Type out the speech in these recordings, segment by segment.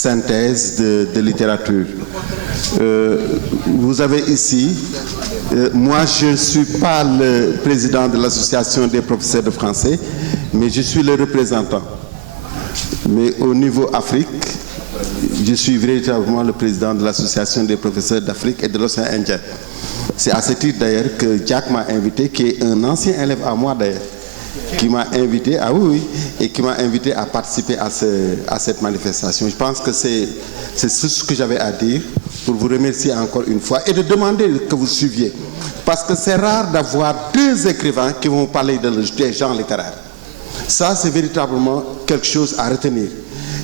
synthèse de littérature. Vous avez ici, moi je ne suis pas le président de l'association des professeurs de français, mais je suis le représentant. Mais au niveau Afrique, je suis véritablement le président de l'association des professeurs d'Afrique et de l'océan Indien. C'est à ce titre d'ailleurs que Jack m'a invité, qui est un ancien élève à moi d'ailleurs, qui m'a invité, et qui m'a invité à participer à cette manifestation. Je pense que c'est ce que j'avais à dire, pour vous remercier encore une fois et de demander que vous suiviez. Parce que c'est rare d'avoir deux écrivains qui vont parler des genres littéraires. Ça, c'est véritablement quelque chose à retenir.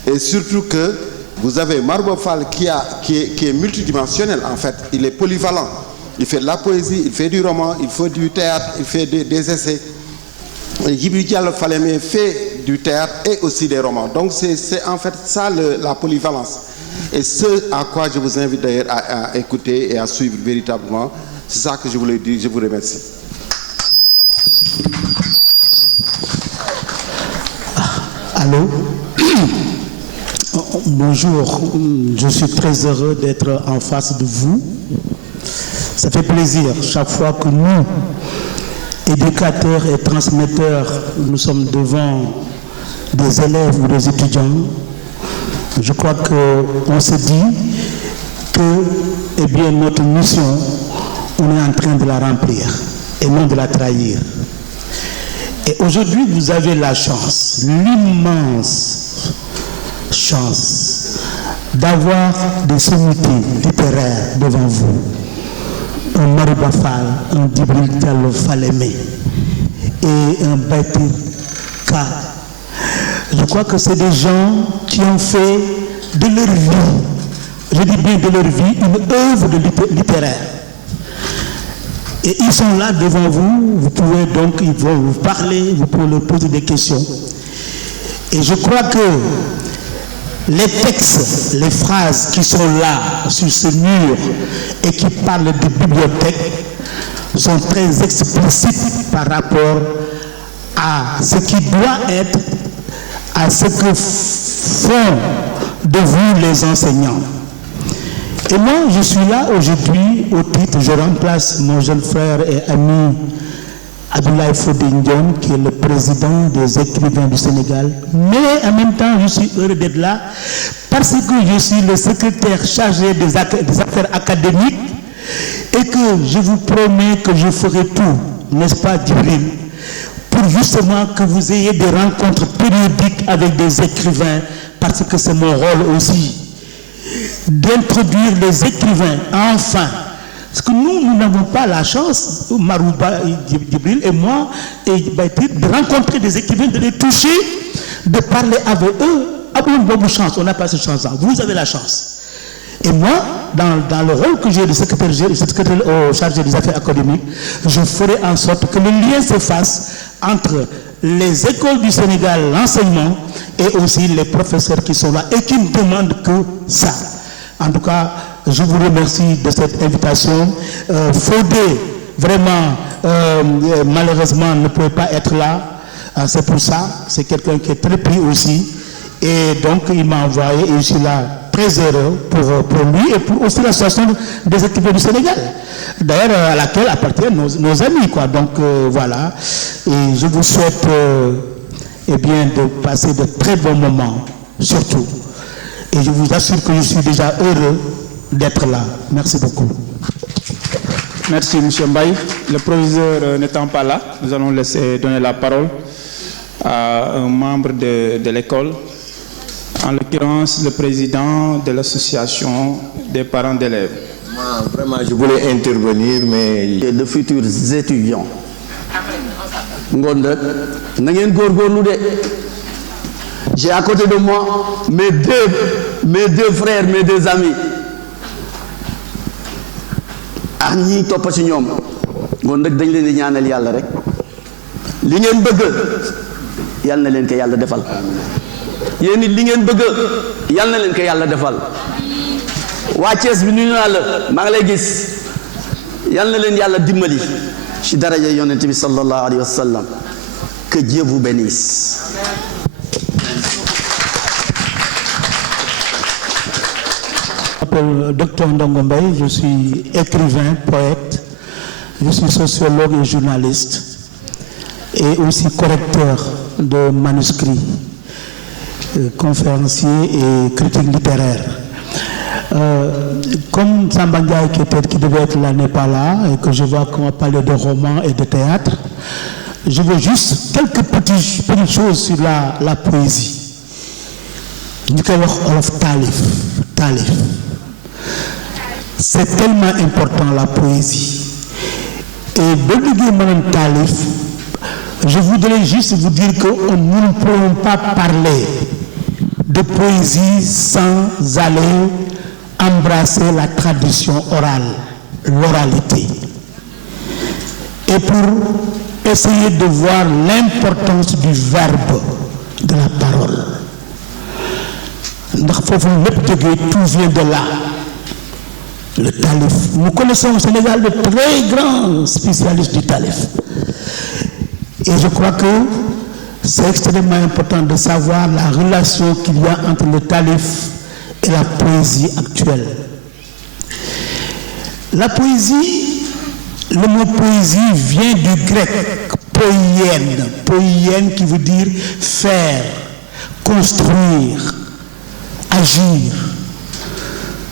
Et surtout que vous avez Marouba Fall qui est multidimensionnel en fait, il est polyvalent. Il fait de la poésie, il fait du roman, il fait du théâtre, il fait des essais. Djibril Diallo Falémé fait du théâtre et aussi des romans. Donc c'est en fait ça la polyvalence. Et ce à quoi je vous invite d'ailleurs à écouter et à suivre véritablement, c'est ça que je voulais dire. Je vous remercie. Allô? Bonjour, je suis très heureux d'être en face de vous. Ça fait plaisir chaque fois que nous, éducateurs et transmetteurs, nous sommes devant des élèves ou des étudiants. Je crois qu'on se dit que notre mission, on est en train de la remplir et non de la trahir. Et aujourd'hui, vous avez la chance, l'immense chance d'avoir des sommités littéraires devant vous. Un Marouba Fall, un Djibril Diallo Falémé et un Baitir Ka. Je crois que c'est des gens qui ont fait de leur vie, je dis bien de leur vie, une œuvre littéraire. Et ils sont là devant vous, vous pouvez donc, ils vont vous parler, vous pouvez leur poser des questions. Et je crois que les textes, les phrases qui sont là sur ce mur et qui parlent de bibliothèque sont très explicites par rapport à ce qui doit être, à ce que font de vous les enseignants. Et moi, je suis là aujourd'hui au titre, je remplace mon jeune frère et ami Abdoulaye Fodé Ndione, qui est le président des écrivains du Sénégal. Mais en même temps, je suis heureux d'être là parce que je suis le secrétaire chargé des affaires académiques et que je vous promets que je ferai tout, n'est-ce pas, Djibril, pour justement que vous ayez des rencontres périodiques avec des écrivains, parce que c'est mon rôle aussi d'introduire les écrivains, enfin. Parce que nous n'avons pas la chance, Marouba, Djibril et moi, et Baitir, de rencontrer des écrivains, de les toucher, de parler avec eux. Avons une bonne chance, on n'a pas cette chance-là. Vous avez la chance. Et moi, dans le rôle que j'ai de secrétaire chargé des affaires académiques, je ferai en sorte que le lien se fasse entre les écoles du Sénégal, l'enseignement, et aussi les professeurs qui sont là et qui ne demandent que ça. En tout cas, je vous remercie de cette invitation. Fodé, vraiment, malheureusement, ne pouvait pas être là. C'est pour ça, c'est quelqu'un qui est très pris aussi. Et donc, il m'a envoyé et je suis là très heureux pour lui et pour aussi l'association des écrivains du Sénégal. D'ailleurs, à laquelle appartiennent nos amis, quoi. Donc, voilà. Et je vous souhaite, de passer de très bons moments, surtout. Et je vous assure que je suis déjà heureux d'être là. Merci beaucoup. Merci, M. Mbaye. Le proviseur n'étant pas là, nous allons laisser donner la parole à un membre de l'école, en l'occurrence le président de l'association des parents d'élèves. Moi, vraiment, je voulais intervenir, mais de futurs étudiants. J'ai à côté de moi mes deux frères, mes deux amis. ak ñi topp ci ñoom ngoon nag dañ leen di ñaanal yàlla rek li ngeen bëgg yàlla na leen ko yàlla defal yéen it li ngeen bëgg yàlla na leen ko yàlla defal waa Thiès bi nuyu naa la maa ngi lay gis yàlla na leen yàlla dimbali ci daraja yonent bi sallallahu alayhi wa sallam. Que Dieu vous bénisse. m'appelle Dr Ndongo Mbaye, je suis écrivain, poète, je suis sociologue et journaliste, et aussi correcteur de manuscrits, conférencier et critique littéraire. Comme Samba Ndiaye qui devait être là n'est pas là, et que je vois qu'on va parler de romans et de théâtre, je veux juste quelques petites choses sur la poésie. Nous avons Talif. C'est tellement important la poésie. Et de Talif, je voudrais juste vous dire que nous ne pourrons pas parler de poésie sans aller embrasser la tradition orale, l'oralité. Et pour essayer de voir l'importance du verbe, de la parole. Tout vient de là. Le Talif. Nous connaissons au Sénégal de très grands spécialistes du Talif. Et je crois que c'est extrêmement important de savoir la relation qu'il y a entre le Talif et la poésie actuelle. La poésie, le mot poésie vient du grec poién qui veut dire faire, construire, agir.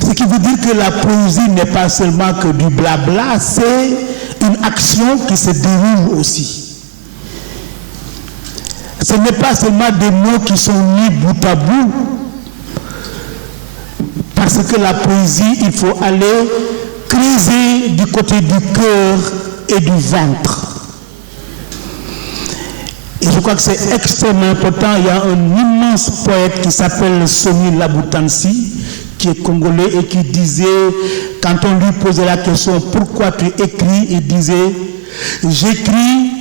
Ce qui veut dire que la poésie n'est pas seulement que du blabla, c'est une action qui se déroule aussi. Ce n'est pas seulement des mots qui sont mis bout à bout, parce que la poésie, il faut aller creuser du côté du cœur et du ventre. Et je crois que c'est extrêmement important. Il y a un immense poète qui s'appelle Soni Laboutansi, qui est congolais et qui disait, quand on lui posait la question, pourquoi tu écris, il disait, j'écris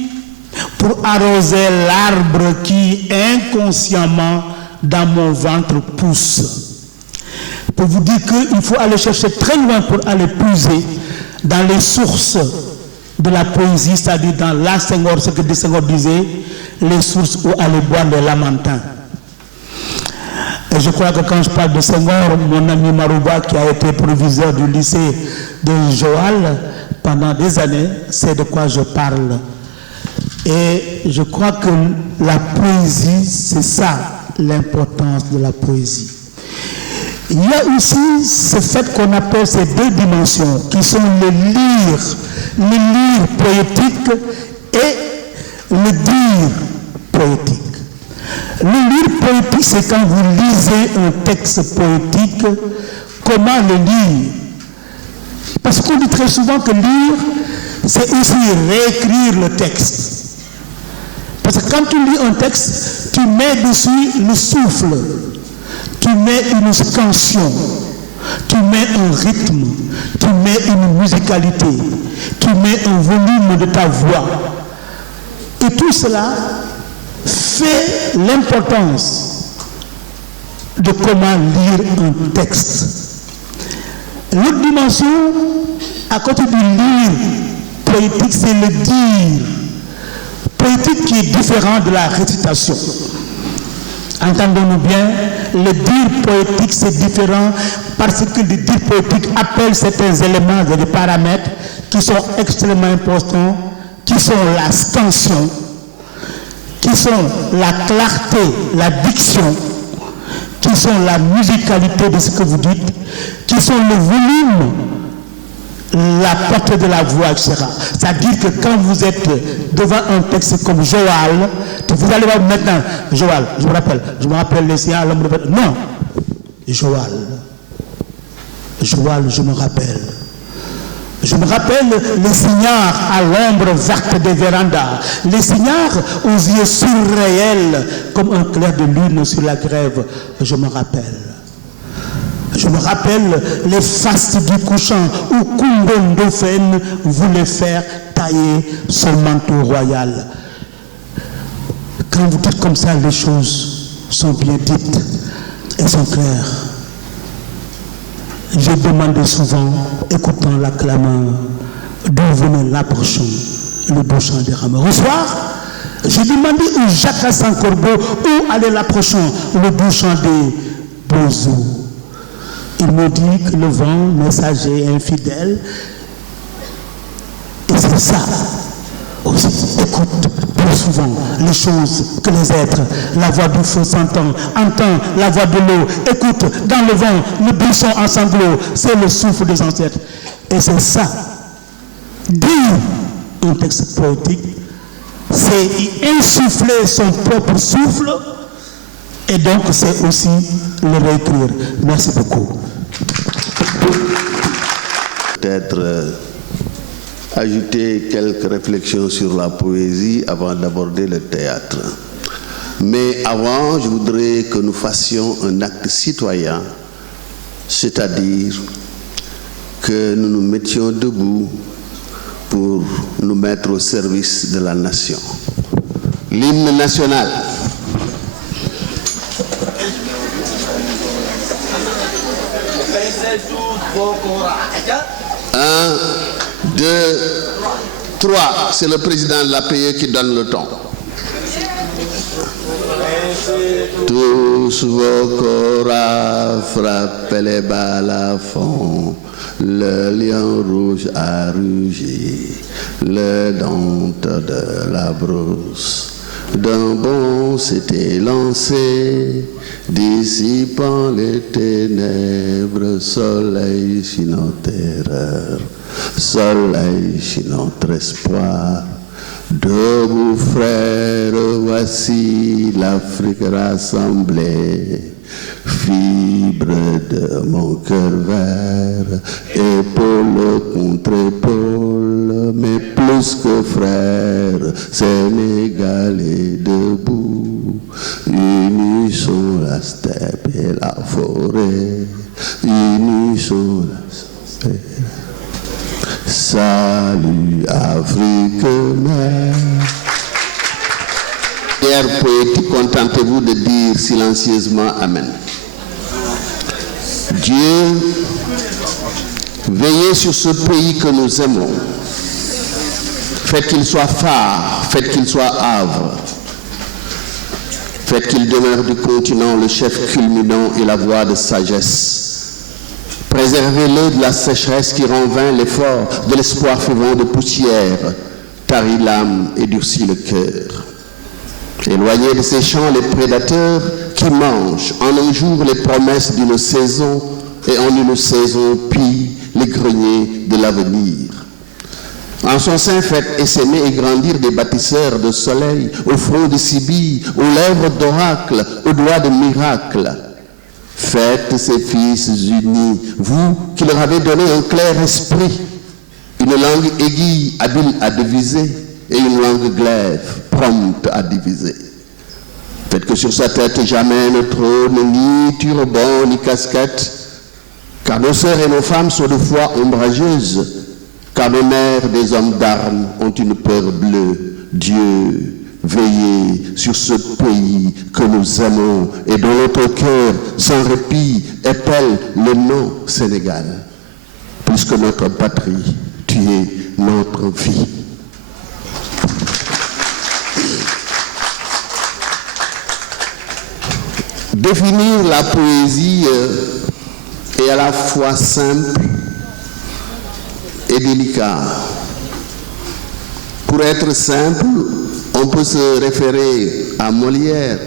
pour arroser l'arbre qui inconsciemment dans mon ventre pousse. Pour vous dire qu'il faut aller chercher très loin pour aller puiser dans les sources de la poésie, c'est-à-dire dans la Senghor, ce que Senghor disait, les sources où aller boire les lamentins. Et je crois que quand je parle de Senghor, mon ami Marouba, qui a été proviseur du lycée de Joal pendant des années, sait de quoi je parle. Et je crois que la poésie, c'est ça l'importance de la poésie. Il y a aussi ce fait qu'on appelle ces deux dimensions, qui sont le lire poétique et le dire poétique. Le lire poétique, c'est quand vous lisez un texte poétique, comment le lire? Parce qu'on dit très souvent que lire, c'est aussi réécrire le texte. Parce que quand tu lis un texte, tu mets dessus le souffle, tu mets une scansion, tu mets un rythme, tu mets une musicalité, tu mets un volume de ta voix. Et tout cela fait l'importance de comment lire un texte. L'autre dimension, à côté du lire poétique, c'est le dire poétique qui est différent de la récitation. Entendons-nous bien, le dire poétique c'est différent parce que le dire poétique appelle certains éléments et des paramètres qui sont extrêmement importants, qui sont la scansion, qui sont la clarté, la diction, qui sont la musicalité de ce que vous dites, qui sont le volume, la portée de la voix, etc. C'est-à-dire que quand vous êtes devant un texte comme Joal, vous allez voir maintenant, Joal, je me rappelle les siens, l'homme de... Non, Joal, je me rappelle. Je me rappelle les signares à l'ombre verte des vérandas, les signares aux yeux surréels comme un clair de lune sur la grève. Je me rappelle. Je me rappelle les fastes du couchant où Koumbo Ndofène voulait faire tailler son manteau royal. Quand vous dites comme ça, les choses sont bien dites et sont claires. J'ai demandé souvent, écoutant la clameur, d'où venait l'approchant, le beau chant des rameurs. Au soir, j'ai demandé où Jacques Hassan Corbeau, où allait l'approchant, le beau chant des beaux eaux. Ils m'ont dit que le vent, messager infidèle, et c'est ça aussi. Écoute plus souvent les choses que les êtres. La voix du feu s'entend, entend la voix de l'eau. Écoute dans le vent le buisson en sanglots. C'est le souffle des ancêtres. Et c'est ça. Dire un texte poétique, c'est y insuffler son propre souffle. Et donc c'est aussi le réécrire. Merci beaucoup. Peut-être ajouter quelques réflexions sur la poésie avant d'aborder le théâtre. Mais avant, je voudrais que nous fassions un acte citoyen, c'est-à-dire que nous nous mettions debout pour nous mettre au service de la nation. L'hymne national. Un, deux, trois. C'est le président de l'APE qui donne le ton. Tous vos coras frappez les balafons. Le lion rouge a rugi, le dompteur de la brousse d'un bond s'était lancé, dissipant les ténèbres. Soleil sur nos terreurs, soleil sur notre espoir. Debout frères, voici l'Afrique rassemblée. Fibre de mon cœur vert, épaule contre épaule, mais plus que frères, Sénégalais debout. Unissons la steppe et la forêt, unissons la steppe. Salut Afrique mère. Prière poétique, contentez-vous de dire silencieusement Amen. Dieu, veillez sur ce pays que nous aimons. Faites qu'il soit phare, faites qu'il soit havre. Faites qu'il demeure du continent le chef culminant et la voie de sagesse. Préservez-le de la sécheresse qui rend vain l'effort, de l'espoir faisant de poussière, tarit l'âme et durcit le cœur. Éloignez de ces champs les prédateurs qui mangent en un jour les promesses d'une saison et en une saison pillent les greniers de l'avenir. En son sein, faites essaimer et grandir des bâtisseurs de soleil, au front de Sibylle, aux lèvres d'oracle, aux doigts de miracle. Faites ces fils unis, vous qui leur avez donné un clair esprit, une langue aiguë, habile à deviser, et une langue glaive, prompte à diviser. Faites que sur sa tête jamais ne trône ni turban ni casquette, car nos sœurs et nos femmes sont de foi ombrageuses, car nos mères des hommes d'armes ont une peur bleue. Dieu, veillez sur ce pays que nous aimons et dont notre cœur, sans répit, épelle le nom Sénégal. Puisque notre patrie, tu es notre vie. Définir la poésie est à la fois simple et délicat. Pour être simple, on peut se référer à Molière.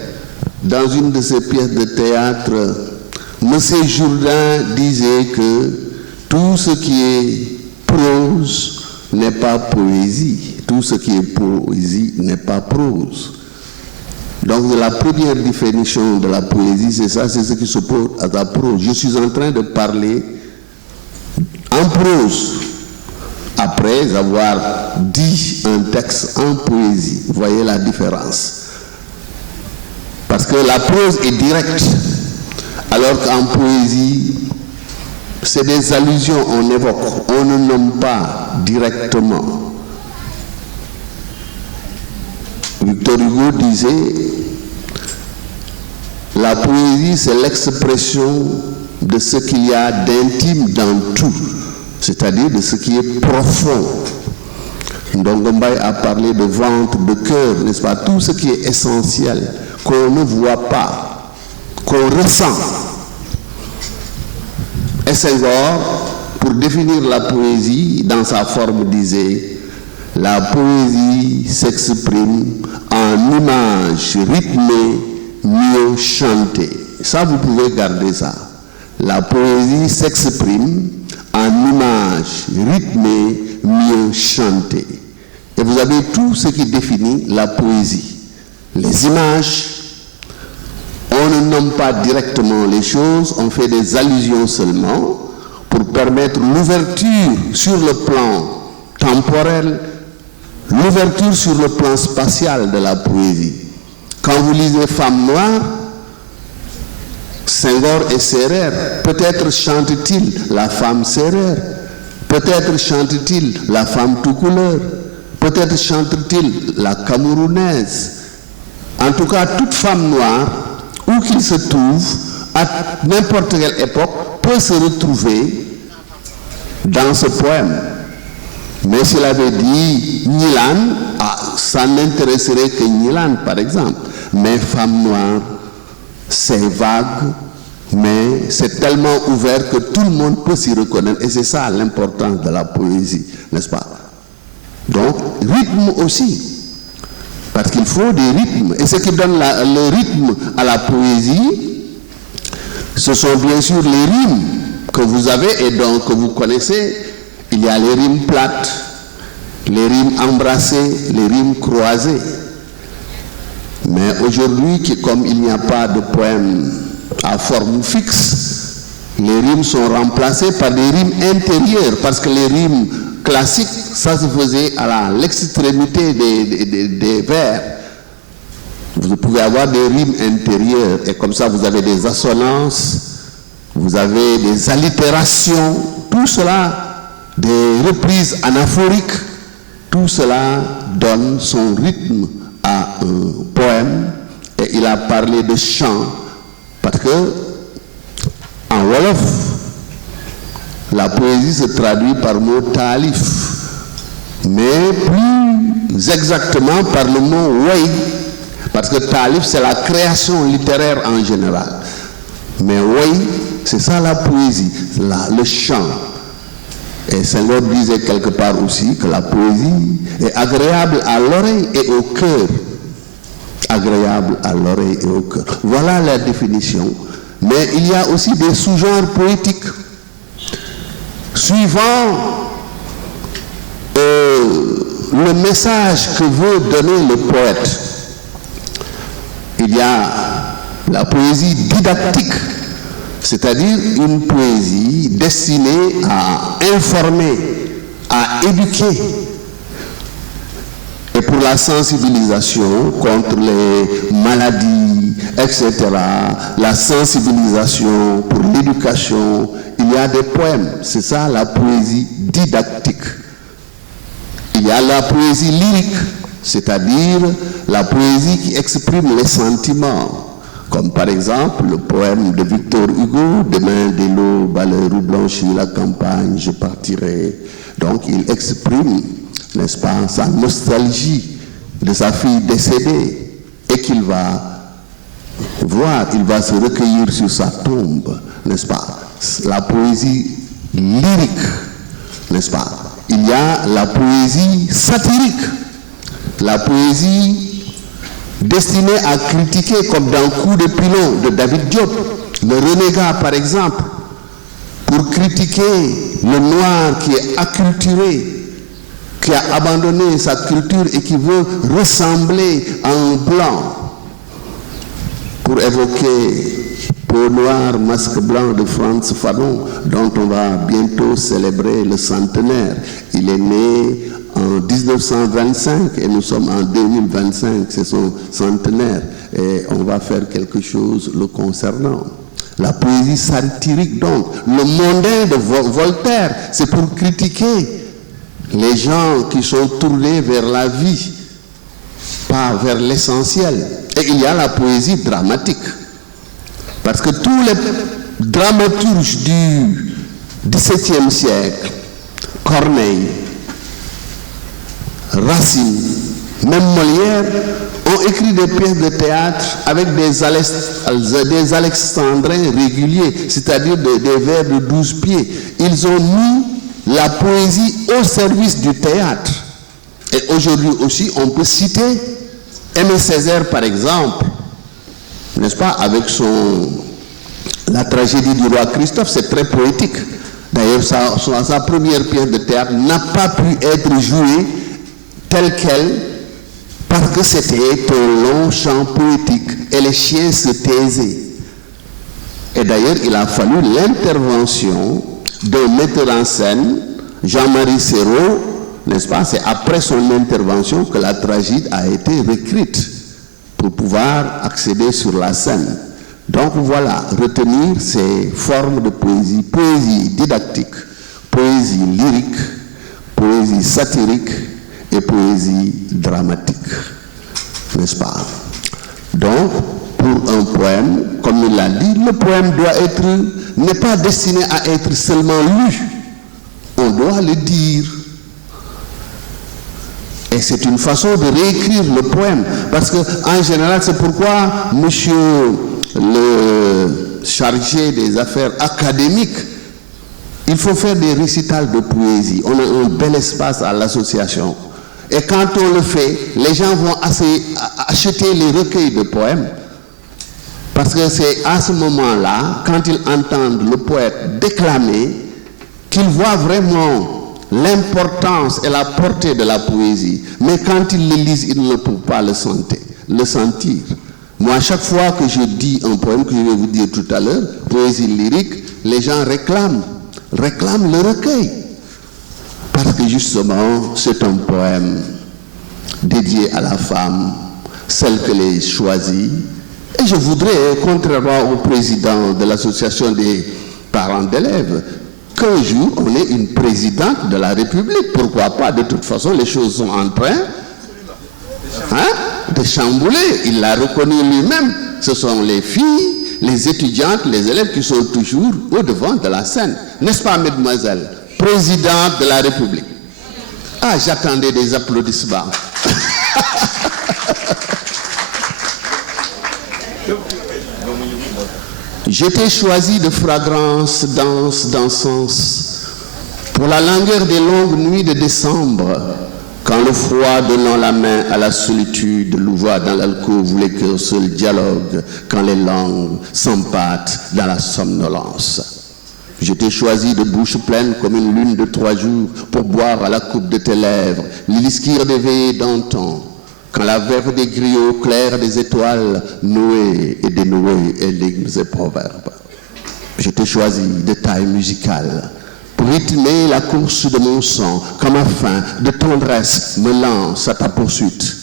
Dans une de ses pièces de théâtre, M. Jourdain disait que tout ce qui est prose n'est pas poésie. Tout ce qui est poésie n'est pas prose. Donc la première définition de la poésie, c'est ça, c'est ce qui s'oppose à la prose. Je suis en train de parler en prose, après avoir dit un texte en poésie. Vous voyez la différence. Parce que la prose est directe, alors qu'en poésie, c'est des allusions, on évoque, on ne nomme pas directement. Victor Hugo disait, la poésie c'est l'expression de ce qu'il y a d'intime dans tout, c'est-à-dire de ce qui est profond. Ndongo Mbaye a parlé de ventre, de cœur, n'est-ce pas? Tout ce qui est essentiel, qu'on ne voit pas, qu'on ressent. Et Senghor, pour définir la poésie dans sa forme, disait: la poésie s'exprime en images rythmées, mieux chantées. Ça, vous pouvez garder ça. La poésie s'exprime en images rythmées, mieux chantées. Et vous avez tout ce qui définit la poésie. Les images, on ne nomme pas directement les choses, on fait des allusions seulement pour permettre l'ouverture sur le plan temporel, l'ouverture sur le plan spatial de la poésie. Quand vous lisez Femme noire, Senghor est sérère. Peut-être chante-t-il la femme sérère. Peut-être chante-t-il la femme tout couleur. Peut-être chante-t-il la camerounaise. En tout cas, toute femme noire, où qu'il se trouve, à n'importe quelle époque, peut se retrouver dans ce poème. Mais s'il avait dit Nilan, ça n'intéresserait que Nilan, par exemple. Mais femme noire, c'est vague, mais c'est tellement ouvert que tout le monde peut s'y reconnaître. Et c'est ça l'importance de la poésie, n'est-ce pas? Donc, rythme aussi. Parce qu'il faut des rythmes. Et ce qui donne le rythme à la poésie, ce sont bien sûr les rimes que vous avez et donc que vous connaissez. Il y a les rimes plates, les rimes embrassées, les rimes croisées. Mais aujourd'hui, comme il n'y a pas de poème à forme fixe, les rimes sont remplacées par des rimes intérieures, parce que les rimes classiques, ça se faisait à l'extrémité des vers. Vous pouvez avoir des rimes intérieures, et comme ça vous avez des assonances, vous avez des allitérations, tout cela, des reprises anaphoriques, tout cela donne son rythme à un poème. Et il a parlé de chant, parce que en Wolof, la poésie se traduit par le mot talif, mais plus exactement par le mot way, parce que talif c'est la création littéraire en général, mais way c'est ça la poésie, le chant. Et Senghor disait quelque part aussi que la poésie est agréable à l'oreille et au cœur. Agréable à l'oreille et au cœur. Voilà la définition. Mais il y a aussi des sous-genres poétiques. Suivant le message que veut donner le poète, il y a la poésie didactique, c'est-à-dire une poésie destinée à informer, à éduquer, et pour la sensibilisation contre les maladies, etc., la sensibilisation pour l'éducation, il y a des poèmes, c'est ça la poésie didactique. Il y a la poésie lyrique, c'est-à-dire la poésie qui exprime les sentiments, comme par exemple le poème de Victor Hugo, Demain dès l'aube, à l'heure où blanchit la campagne, je partirai. Donc il exprime, n'est-ce pas, sa nostalgie de sa fille décédée et qu'il va voir, il va se recueillir sur sa tombe, n'est-ce pas? La poésie lyrique, n'est-ce pas? Il y a la poésie satirique, la poésie destinée à critiquer, comme dans Coup de pilon de David Diop, le renégat par exemple, pour critiquer le noir qui est acculturé, qui a abandonné sa culture et qui veut ressembler à un blanc, pour évoquer Peau noire, masque blanc de Frantz Fanon, dont on va bientôt célébrer le centenaire. Il est né en 1925 et nous sommes en 2025, c'est son centenaire, et on va faire quelque chose le concernant. La poésie satirique, donc, le mondain de Voltaire, c'est pour critiquer les gens qui sont tournés vers la vie, pas vers l'essentiel. Et il y a la poésie dramatique, parce que tous les dramaturges du XVIIe siècle, Corneille, Racine, même Molière, ont écrit des pièces de théâtre avec des alexandrins réguliers, c'est-à-dire des vers de 12 pieds. Ils ont mis la poésie au service du théâtre. Et aujourd'hui aussi, on peut citer Aimé Césaire, par exemple, n'est-ce pas, avec la tragédie du roi Christophe, c'est très poétique. D'ailleurs, sa première pièce de théâtre n'a pas pu être jouée telle qu'elle, parce que c'était un long chant poétique et les chiens se taisaient. Et d'ailleurs, il a fallu l'intervention d'un metteur en scène, Jean-Marie Serrault, n'est-ce pas? C'est après son intervention que la tragédie a été réécrite pour pouvoir accéder sur la scène. Donc voilà, retenir ces formes de poésie, poésie didactique, poésie lyrique, poésie satirique et poésie dramatique, n'est-ce pas? Donc, pour un poème, comme il l'a dit, le poème n'est pas destiné à être seulement lu, on doit le dire. Et c'est une façon de réécrire le poème, parce qu'en général, c'est pourquoi monsieur le chargé des affaires académiques, il faut faire des récitals de poésie. On a un bel espace à l'association. Et quand on le fait, les gens vont acheter les recueils de poèmes, parce que c'est à ce moment-là, quand ils entendent le poète déclamer, qu'ils voient vraiment l'importance et la portée de la poésie. Mais quand ils le lisent, ils ne peuvent pas le sentir. Moi, à chaque fois que je dis un poème que je vais vous dire tout à l'heure, poésie lyrique, les gens réclament le recueil. Parce que justement, c'est un poème dédié à la femme, celle qu'elle a choisie. Et je voudrais, contrairement au président de l'association des parents d'élèves, qu'un jour, on ait une présidente de la République. Pourquoi pas? De toute façon, les choses sont en train de chambouler. Il l'a reconnu lui-même. Ce sont les filles, les étudiantes, les élèves qui sont toujours au devant de la scène. N'est-ce pas, mesdemoiselles? Présidente de la République. Ah, j'attendais des applaudissements. J'étais choisi de fragrance, danse, d'encens, pour la langueur des longues nuits de décembre, quand le froid donnant la main à la solitude louvoie dans l'alcôve voulait qu'un seul dialogue, quand les langues s'empâtent dans la somnolence. J'étais choisi de bouche pleine comme une lune de 3 jours pour boire à la coupe de tes lèvres, l'illisquire des veillées d'antan, quand la verve des griots clairs des étoiles nouées et dénouées énigmes et proverbes. J'étais choisi de taille musicale pour rythmer la course de mon sang, quand ma faim de tendresse me lance à ta poursuite,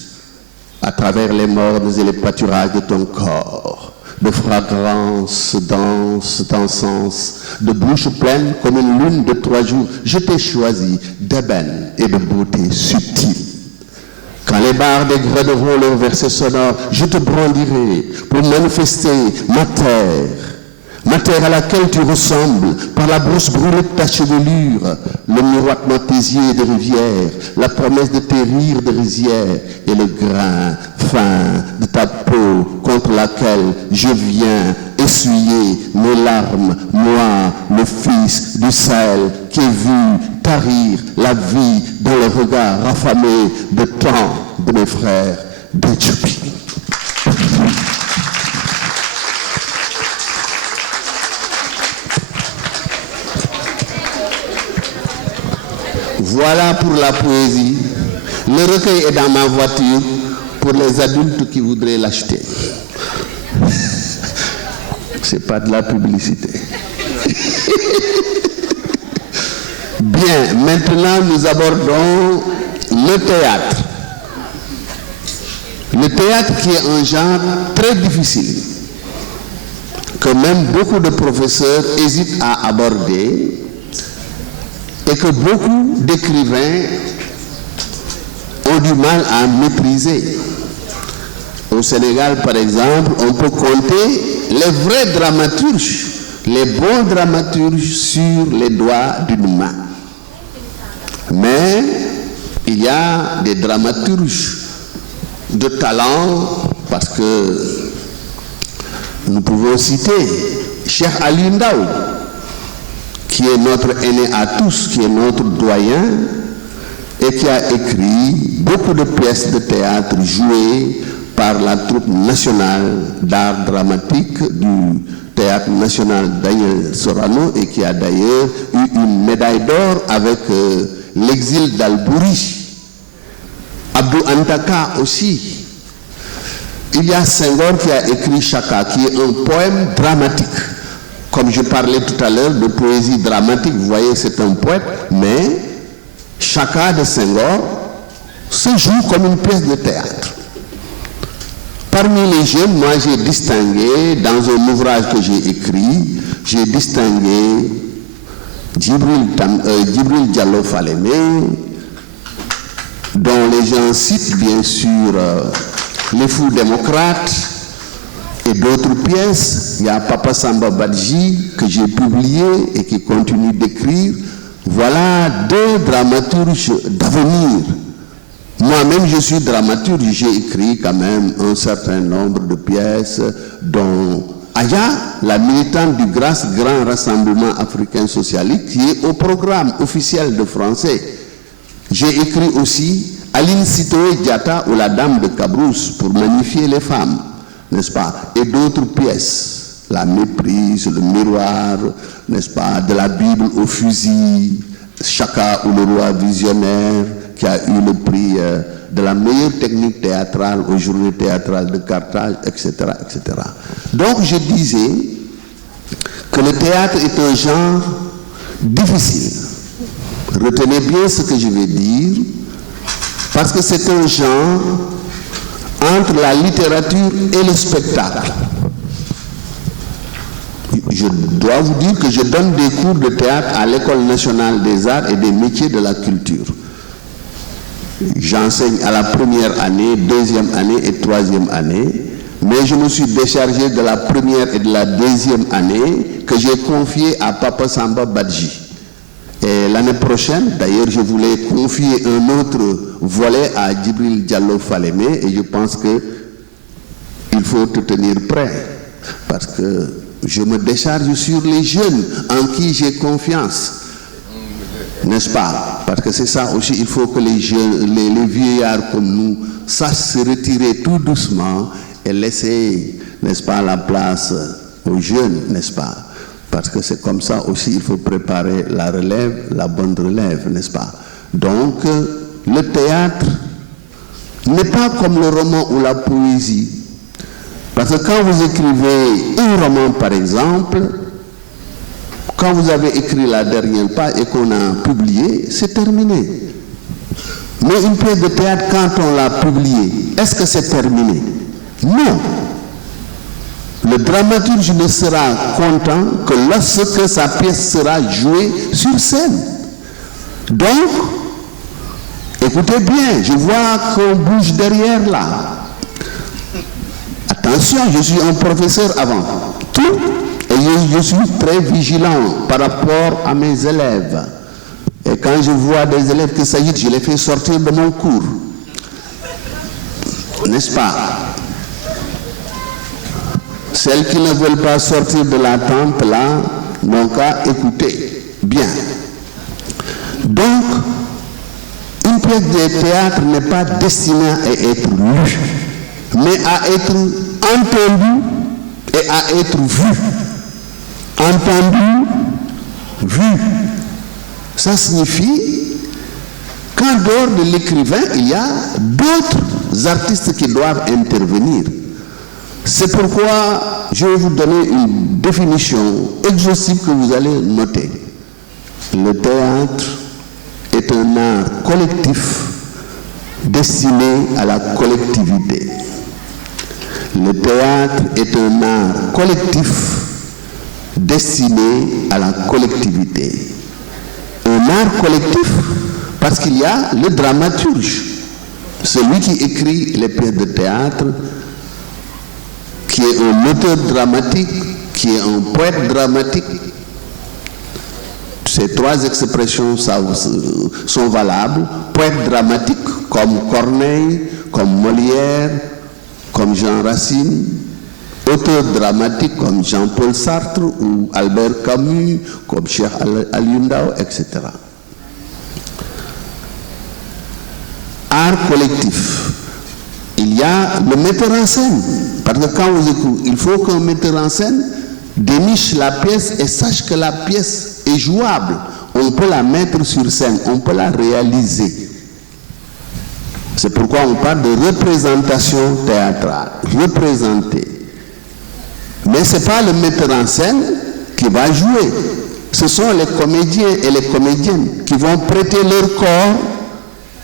à travers les mornes et les pâturages de ton corps, de fragrance, danse, d'encens, de bouche pleine comme une lune de 3 jours. Je t'ai choisi d'ébène et de beauté subtile. Quand les barres dégraderont leurs versets sonores, je te brandirai pour manifester ma terre à laquelle tu ressembles, par la brousse brûlée de ta chevelure, le miroitement de tes yeux de rivière, la promesse de tes rires de rizière et le grain fin de ta peau contre laquelle je viens essuyer mes larmes, moi, le fils du Sahel, qui ai vu tarir la vie dans le regard affamé de tant de mes frères d'Éthiopie. Voilà pour la poésie. Le recueil est dans ma voiture pour les adultes qui voudraient l'acheter. C'est pas de la publicité. Bien, maintenant nous abordons le théâtre. Le théâtre qui est un genre très difficile, que même beaucoup de professeurs hésitent à aborder, et que beaucoup d'écrivains ont du mal à maîtriser. Au Sénégal, par exemple, on peut compter les vrais dramaturges, les bons dramaturges sur les doigts d'une main. Mais il y a des dramaturges de talent, parce que nous pouvons citer Cheikh Ali Ndaw, qui est notre aîné à tous, qui est notre doyen, et qui a écrit beaucoup de pièces de théâtre jouées par la troupe nationale d'art dramatique du Théâtre national Daniel Sorano, et qui a d'ailleurs eu une médaille d'or avec l'exil d'Albouri. Abdou Antaka aussi. Il y a Senghor qui a écrit Chaka, qui est un poème dramatique. Comme je parlais tout à l'heure de poésie dramatique, vous voyez, c'est un poète, mais Chaka de Senghor se joue comme une pièce de théâtre. Parmi les jeunes, moi j'ai distingué, dans un ouvrage que j'ai écrit, j'ai distingué Djibril Diallo Falémé, dont les gens citent bien sûr Les Fous démocrates et d'autres pièces. Il y a Papa Samba Badji que j'ai publié et qui continue d'écrire. Voilà deux dramaturges d'avenir. Moi-même, je suis dramaturge, j'ai écrit quand même un certain nombre de pièces, dont Aya, la militante du GRAS, Grand Rassemblement Africain Socialiste, qui est au programme officiel de français. J'ai écrit aussi Aline Sitoé Diatta ou La Dame de Cabrousse pour magnifier les femmes, n'est-ce pas? Et d'autres pièces, La Méprise, Le Miroir, n'est-ce pas? De la Bible au fusil, Chaka ou le roi visionnaire, qui a eu le prix de la meilleure technique théâtrale aux Journées théâtrales de Carthage, etc., etc. Donc je disais que le théâtre est un genre difficile. Retenez bien ce que je vais dire, parce que c'est un genre entre la littérature et le spectacle. Je dois vous dire que je donne des cours de théâtre à l'École nationale des arts et des métiers de la culture. J'enseigne à la première année, deuxième année et troisième année, mais je me suis déchargé de la première et de la deuxième année que j'ai confié à Papa Samba Badji. Et l'année prochaine, d'ailleurs, je voulais confier un autre volet à Djibril Diallo Falémé, et je pense qu'il faut te tenir prêt, parce que je me décharge sur les jeunes en qui j'ai confiance. N'est-ce pas? Parce que c'est ça aussi, il faut que les jeunes, les vieillards comme nous sachent se retirer tout doucement et laisser, n'est-ce pas, la place aux jeunes, n'est-ce pas? Parce que c'est comme ça aussi, il faut préparer la relève, la bonne relève, n'est-ce pas? Donc, le théâtre n'est pas comme le roman ou la poésie. Parce que quand vous écrivez un roman, par exemple, quand vous avez écrit la dernière page et qu'on a publié, c'est terminé. Mais une pièce de théâtre, quand on l'a publiée, est-ce que c'est terminé? Non. Le dramaturge ne sera content que lorsque sa pièce sera jouée sur scène. Donc, écoutez bien, je vois qu'on bouge derrière là. Attention, je suis un professeur avant tout. Et je suis très vigilant par rapport à mes élèves. Et quand je vois des élèves qui s'agitent, je les fais sortir de mon cours. N'est-ce pas? Celles qui ne veulent pas sortir de la tente là, n'ont qu'à écouter. Bien. Donc, une pièce de théâtre n'est pas destinée à être lue, mais à être entendue et à être vue. Entendu, vu. Ça signifie qu'en dehors de l'écrivain, il y a d'autres artistes qui doivent intervenir. C'est pourquoi je vais vous donner une définition exhaustive que vous allez noter. Le théâtre est un art collectif destiné à la collectivité. Le théâtre est un art collectif destiné à la collectivité. Un art collectif parce qu'il y a le dramaturge, celui qui écrit les pièces de théâtre, qui est un auteur dramatique, qui est un poète dramatique. Ces trois expressions sont valables. Poète dramatique comme Corneille, comme Molière, comme Jean Racine, auteurs dramatiques comme Jean-Paul Sartre ou Albert Camus, comme Cheikh Aliou Ndao, etc. Art collectif. Il y a le metteur en scène. Parce que quand vous écoutez, il faut qu'un metteur en scène déniche la pièce et sache que la pièce est jouable. On peut la mettre sur scène, on peut la réaliser. C'est pourquoi on parle de représentation théâtrale. Représenter. Mais ce n'est pas le metteur en scène qui va jouer. Ce sont les comédiens et les comédiennes qui vont prêter leur corps,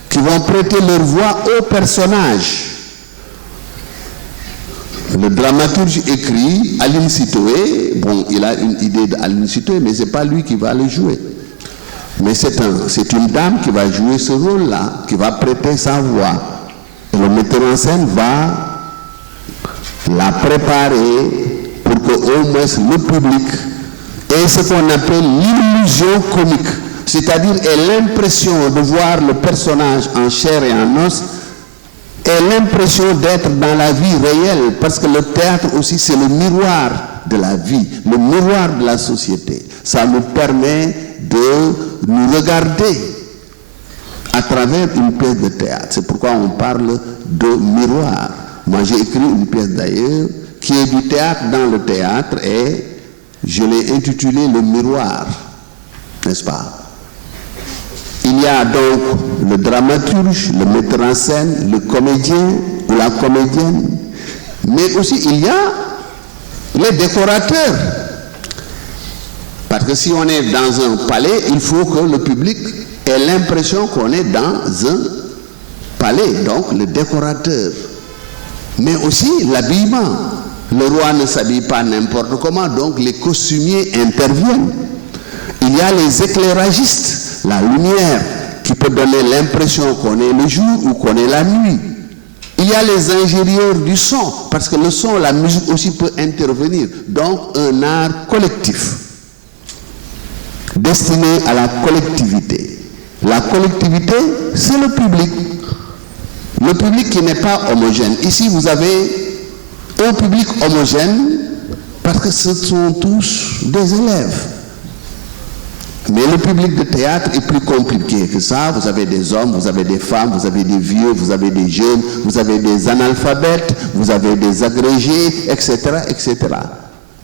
qui vont prêter leur voix au personnage. Le dramaturge écrit, Aline Sitoé, bon, il a une idée d'Aline Sitoé, mais ce n'est pas lui qui va le jouer. Mais c'est une dame qui va jouer ce rôle-là, qui va prêter sa voix. Et le metteur en scène va la préparer pour qu'au moins le public ait ce qu'on appelle l'illusion comique. C'est-à-dire l'impression de voir le personnage en chair et en os et l'impression d'être dans la vie réelle, parce que le théâtre aussi c'est le miroir de la vie, le miroir de la société. Ça nous permet de nous regarder à travers une pièce de théâtre. C'est pourquoi on parle de miroir. Moi j'ai écrit une pièce d'ailleurs qui est du théâtre dans le théâtre et je l'ai intitulée Le Miroir, n'est-ce pas? Il y a donc le dramaturge, le metteur en scène, le comédien ou la comédienne, mais aussi il y a les décorateurs. Parce que si on est dans un palais, il faut que le public ait l'impression qu'on est dans un palais, donc le décorateur. Mais aussi l'habillement. Le roi ne s'habille pas n'importe comment, donc les costumiers interviennent. Il y a les éclairagistes, la lumière qui peut donner l'impression qu'on est le jour ou qu'on est la nuit. Il y a les ingénieurs du son, parce que le son, la musique aussi peut intervenir. Donc un art collectif, destiné à la collectivité. La collectivité, c'est le public. Le public qui n'est pas homogène. Ici, vous avez un public homogène parce que ce sont tous des élèves. Mais le public de théâtre est plus compliqué que ça. Vous avez des hommes, vous avez des femmes, vous avez des vieux, vous avez des jeunes, vous avez des analphabètes, vous avez des agrégés, etc., etc.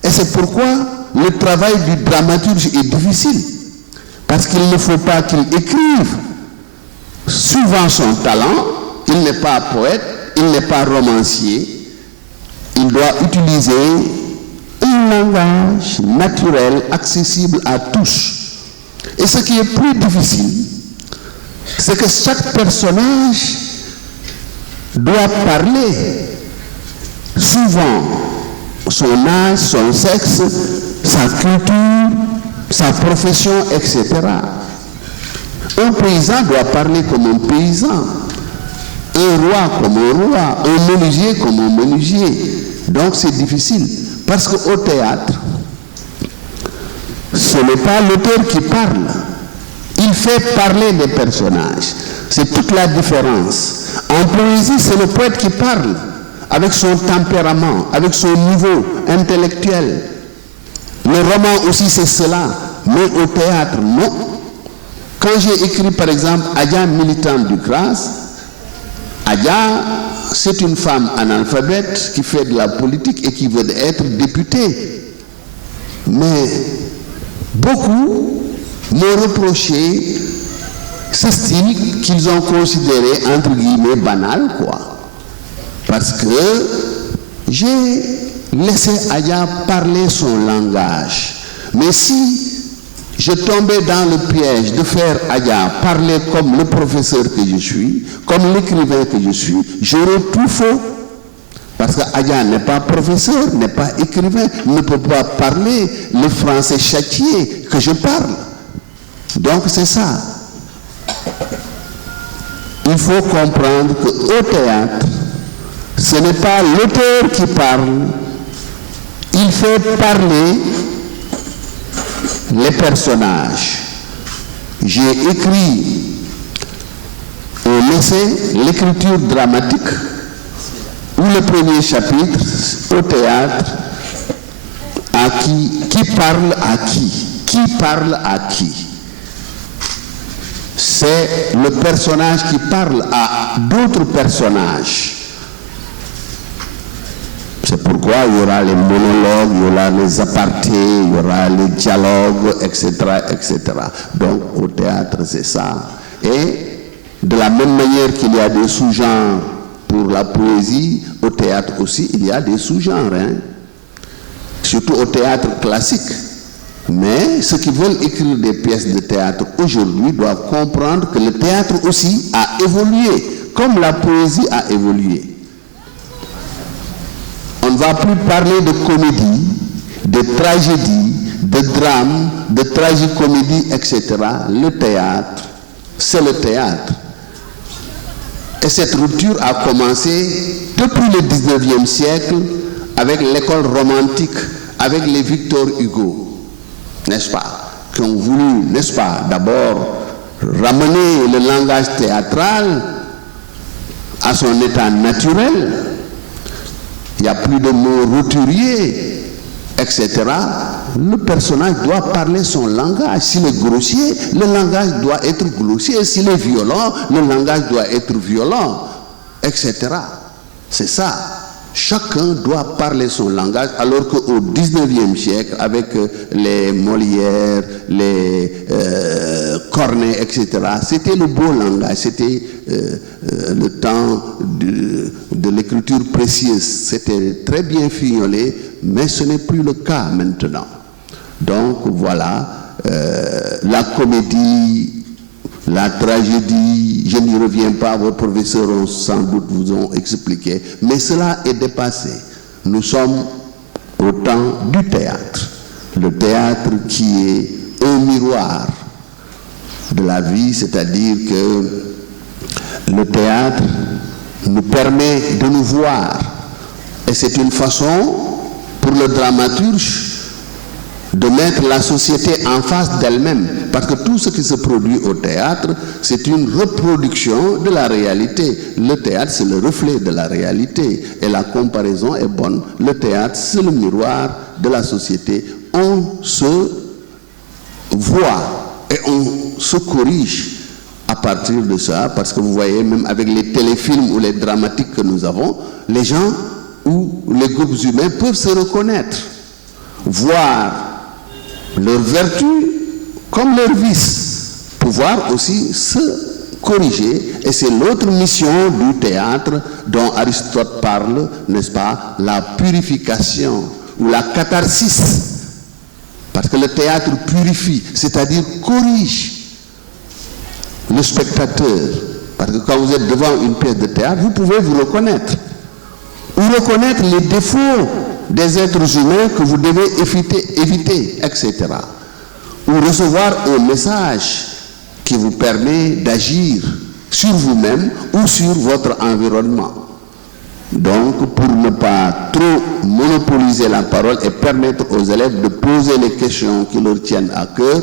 Et c'est pourquoi le travail du dramaturge est difficile. Parce qu'il ne faut pas qu'il écrive suivant son talent. Il n'est pas poète, il n'est pas romancier. Il doit utiliser un langage naturel, accessible à tous. Et ce qui est plus difficile, c'est que chaque personnage doit parler souvent son âge, son sexe, sa culture, sa profession, etc. Un paysan doit parler comme un paysan, un roi comme un roi, un menuisier comme un menuisier. Donc c'est difficile, parce qu'au théâtre, ce n'est pas l'auteur qui parle, il fait parler des personnages. C'est toute la différence. En poésie, c'est le poète qui parle, avec son tempérament, avec son niveau intellectuel. Le roman aussi, c'est cela, mais au théâtre, non. Quand j'ai écrit, par exemple, Adja militante du CRAS, Adja, c'est une femme analphabète qui fait de la politique et qui veut être députée. Mais beaucoup m'ont reproché ce style qu'ils ont considéré entre guillemets banal, quoi. Parce que j'ai laissé Adja parler son langage. Mais si je tombais dans le piège de faire Adja parler comme le professeur que je suis, comme l'écrivain que je suis, j'aurais tout faux. Parce que Adja n'est pas professeur, n'est pas écrivain, ne peut pas parler le français châtié que je parle. Donc c'est ça. Il faut comprendre qu'au théâtre, ce n'est pas l'auteur qui parle, il fait parler les personnages. J'ai écrit on essaie l'écriture dramatique où le premier chapitre au théâtre à qui parle à qui parle à qui. C'est le personnage qui parle à d'autres personnages. C'est pourquoi il y aura les monologues, il y aura les apartés, il y aura les dialogues, etc., etc. Donc au théâtre, c'est ça. Et de la même manière qu'il y a des sous-genres pour la poésie, au théâtre aussi, il y a des sous-genres, hein? Surtout au théâtre classique. Mais ceux qui veulent écrire des pièces de théâtre aujourd'hui doivent comprendre que le théâtre aussi a évolué, comme la poésie a évolué. On ne va plus parler de comédie, de tragédie, de drame, de tragicomédie, etc. Le théâtre, c'est le théâtre. Et cette rupture a commencé depuis le 19e siècle avec l'école romantique, avec les Victor Hugo, n'est-ce pas, qui ont voulu, n'est-ce pas, d'abord ramener le langage théâtral à son état naturel. Il n'y a plus de mots roturiers, etc. Le personnage doit parler son langage. S'il est grossier, le langage doit être grossier. S'il est violent, le langage doit être violent, etc. C'est ça. Chacun doit parler son langage, alors qu'au 19e siècle, avec les Molières, les Corneille, etc., c'était le beau langage, c'était le temps de l'écriture précieuse. C'était très bien fignolé, mais ce n'est plus le cas maintenant. Donc voilà, la comédie, la tragédie, je n'y reviens pas, vos professeurs ont sans doute vous ont expliqué, mais cela est dépassé. Nous sommes au temps du théâtre. Le théâtre qui est un miroir de la vie, c'est-à-dire que le théâtre nous permet de nous voir. Et c'est une façon pour le dramaturge de mettre la société en face d'elle-même. Parce que tout ce qui se produit au théâtre, c'est une reproduction de la réalité. Le théâtre, c'est le reflet de la réalité. Et la comparaison est bonne. Le théâtre, c'est le miroir de la société. On se voit et on se corrige à partir de ça. Parce que vous voyez, même avec les téléfilms ou les dramatiques que nous avons, les gens ou les groupes humains peuvent se reconnaître, voir leurs vertus comme leurs vices, pouvoir aussi se corriger. Et c'est l'autre mission du théâtre dont Aristote parle, n'est-ce pas, la purification ou la catharsis. Parce que le théâtre purifie, c'est-à-dire corrige le spectateur. Parce que quand vous êtes devant une pièce de théâtre, vous pouvez vous reconnaître. Ou reconnaître les défauts des êtres humains que vous devez éviter, etc. Ou recevoir un message qui vous permet d'agir sur vous-même ou sur votre environnement. Donc, pour ne pas trop monopoliser la parole et permettre aux élèves de poser les questions qui leur tiennent à cœur,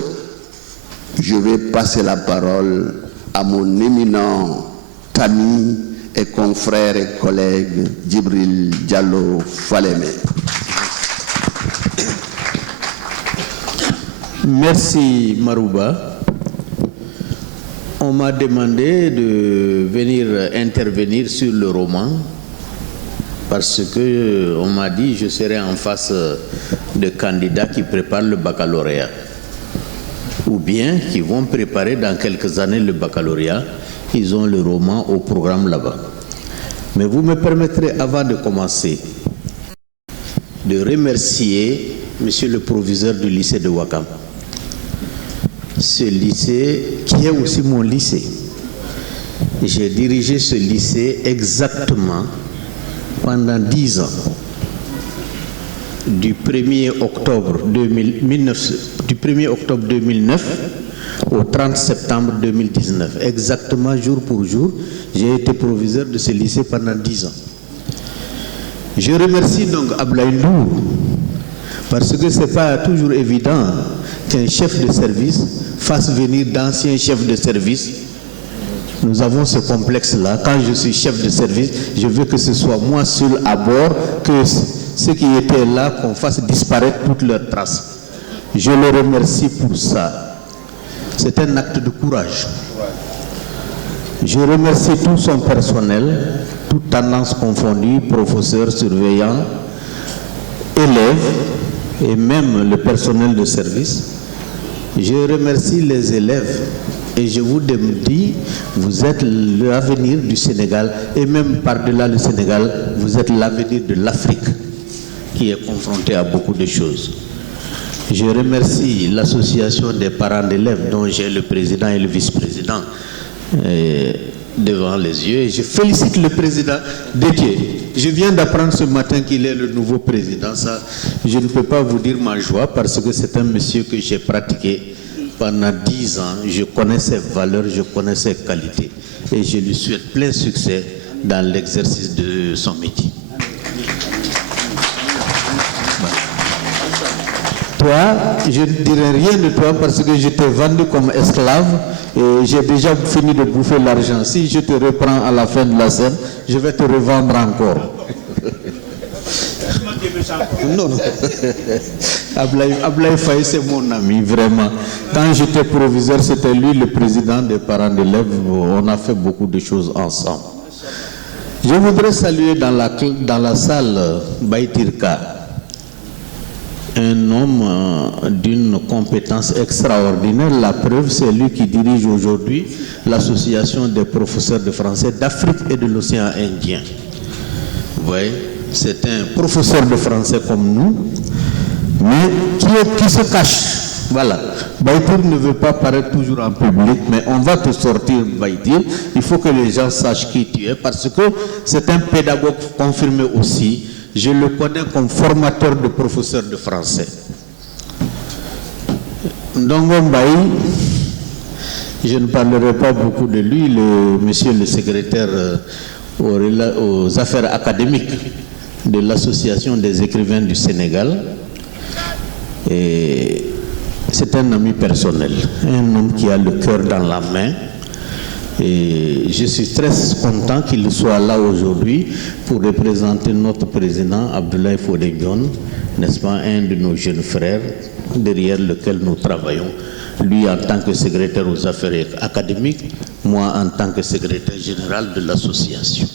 je vais passer la parole à mon éminent ami et confrère et collègue Djibril Diallo Falémé. Merci Marouba. On m'a demandé de venir intervenir sur le roman parce que on m'a dit je serai en face de candidats qui préparent le baccalauréat ou bien qui vont préparer dans quelques années le baccalauréat. Ils ont le roman au programme là-bas. Mais vous me permettrez, avant de commencer, de remercier Monsieur le proviseur du lycée de Ouakam. Ce lycée, qui est aussi mon lycée. J'ai dirigé ce lycée exactement pendant 10 ans. Du 1er octobre 2009 au 30 septembre 2019, exactement jour pour jour, j'ai été proviseur de ce lycée pendant 10 ans. Je remercie donc Ablaye Ndour, parce que ce n'est pas toujours évident qu'un chef de service fasse venir d'anciens chefs de service Nous avons ce complexe-là. Quand je suis chef de service, je veux que ce soit moi seul à bord, que ceux qui étaient là, qu'on fasse disparaître toutes leurs traces. Je le remercie pour ça. C'est un acte de courage. Je remercie tout son personnel, toutes tendances confondues, professeurs, surveillants, élèves et même le personnel de service. Je remercie les élèves et je vous dis, vous êtes l'avenir du Sénégal et même par-delà le Sénégal, vous êtes l'avenir de l'Afrique qui est confrontée à beaucoup de choses. Je remercie l'association des parents d'élèves dont j'ai le président et le vice-président devant les yeux. Et je félicite le président Détié. Je viens d'apprendre ce matin qu'il est le nouveau président. Ça, je ne peux pas vous dire ma joie parce que c'est un monsieur que j'ai pratiqué pendant 10 ans. Je connais ses valeurs, je connais ses qualités. Et je lui souhaite plein succès dans l'exercice de son métier. Toi, je ne dirai rien de toi parce que je t'ai vendu comme esclave et j'ai déjà fini de bouffer l'argent. Si je te reprends à la fin de la scène, je vais te revendre encore. Non, non. Ablaye Faye, c'est mon ami, vraiment. Quand j'étais proviseur, c'était lui le président des parents d'élèves. On a fait beaucoup de choses ensemble. Je voudrais saluer dans la salle Baïtirka un homme d'une compétence extraordinaire. La preuve, c'est lui qui dirige aujourd'hui l'association des professeurs de français d'Afrique et de l'océan Indien. Vous voyez, c'est un professeur de français comme nous, mais qui se cache. Voilà. Baïtir ne veut pas paraître toujours en public, mais on va te sortir Baïtir. Il faut que les gens sachent qui tu es, parce que c'est un pédagogue confirmé aussi. Je le connais comme formateur de professeurs de français. Ndongo Mbaye, je ne parlerai pas beaucoup de lui, monsieur le secrétaire aux affaires académiques de l'Association des écrivains du Sénégal. Et c'est un ami personnel, un homme qui a le cœur dans la main. Et je suis très content qu'il soit là aujourd'hui pour représenter notre président Abdoulaye Fodé Dionne, n'est-ce pas, un de nos jeunes frères derrière lequel nous travaillons. Lui en tant que secrétaire aux affaires académiques, moi en tant que secrétaire général de l'association.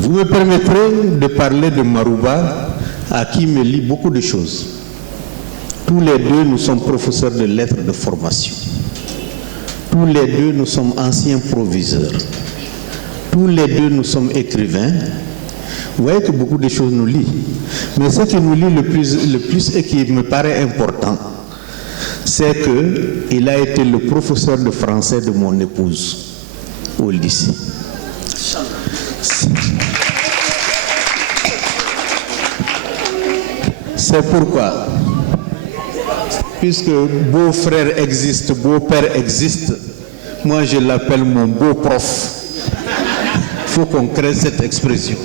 Vous me permettrez de parler de Marouba, à qui me lie beaucoup de choses. Tous les deux, nous sommes professeurs de lettres de formation. Tous les deux, nous sommes anciens proviseurs. Tous les deux, nous sommes écrivains. Vous voyez que beaucoup de choses nous lient. Mais ce qui nous lie le plus et qui me paraît important, c'est qu'il a été le professeur de français de mon épouse au lycée. C'est pourquoi, puisque beau-frère existe, beau-père existe, moi je l'appelle mon beau-prof. Il faut qu'on crée cette expression.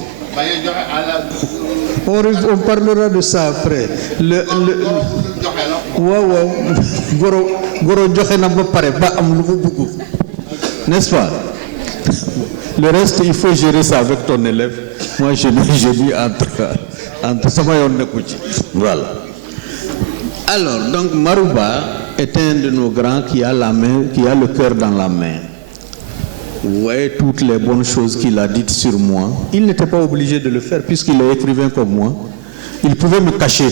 On parlera de ça après. N'est-ce pas? Le reste, il faut gérer ça avec ton élève. Moi, je dis entre ça. Voilà. Alors, donc, Marouba est un de nos grands qui a la main, qui a le cœur dans la main. Vous voyez toutes les bonnes choses qu'il a dites sur moi. Il n'était pas obligé de le faire puisqu'il est écrivain comme moi. Il pouvait me cacher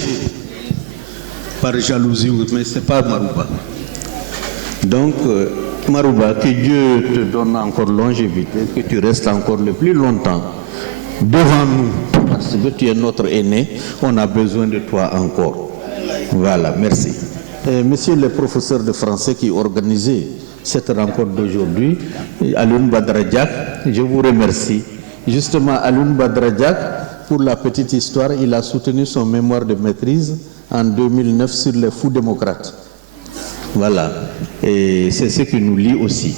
par jalousie, mais ce n'est pas Marouba. Donc, Marouba, que Dieu te donne encore longévité, que tu restes encore le plus longtemps devant nous, parce que tu es notre aîné, on a besoin de toi encore. Voilà, merci. Monsieur le professeur de français qui organisait cette rencontre d'aujourd'hui, Alioune Badara Diack, je vous remercie. Justement, Alioune Badara Diack, pour la petite histoire, il a soutenu son mémoire de maîtrise en 2009 sur les fous démocrates. Voilà, et c'est ce qui nous lie aussi.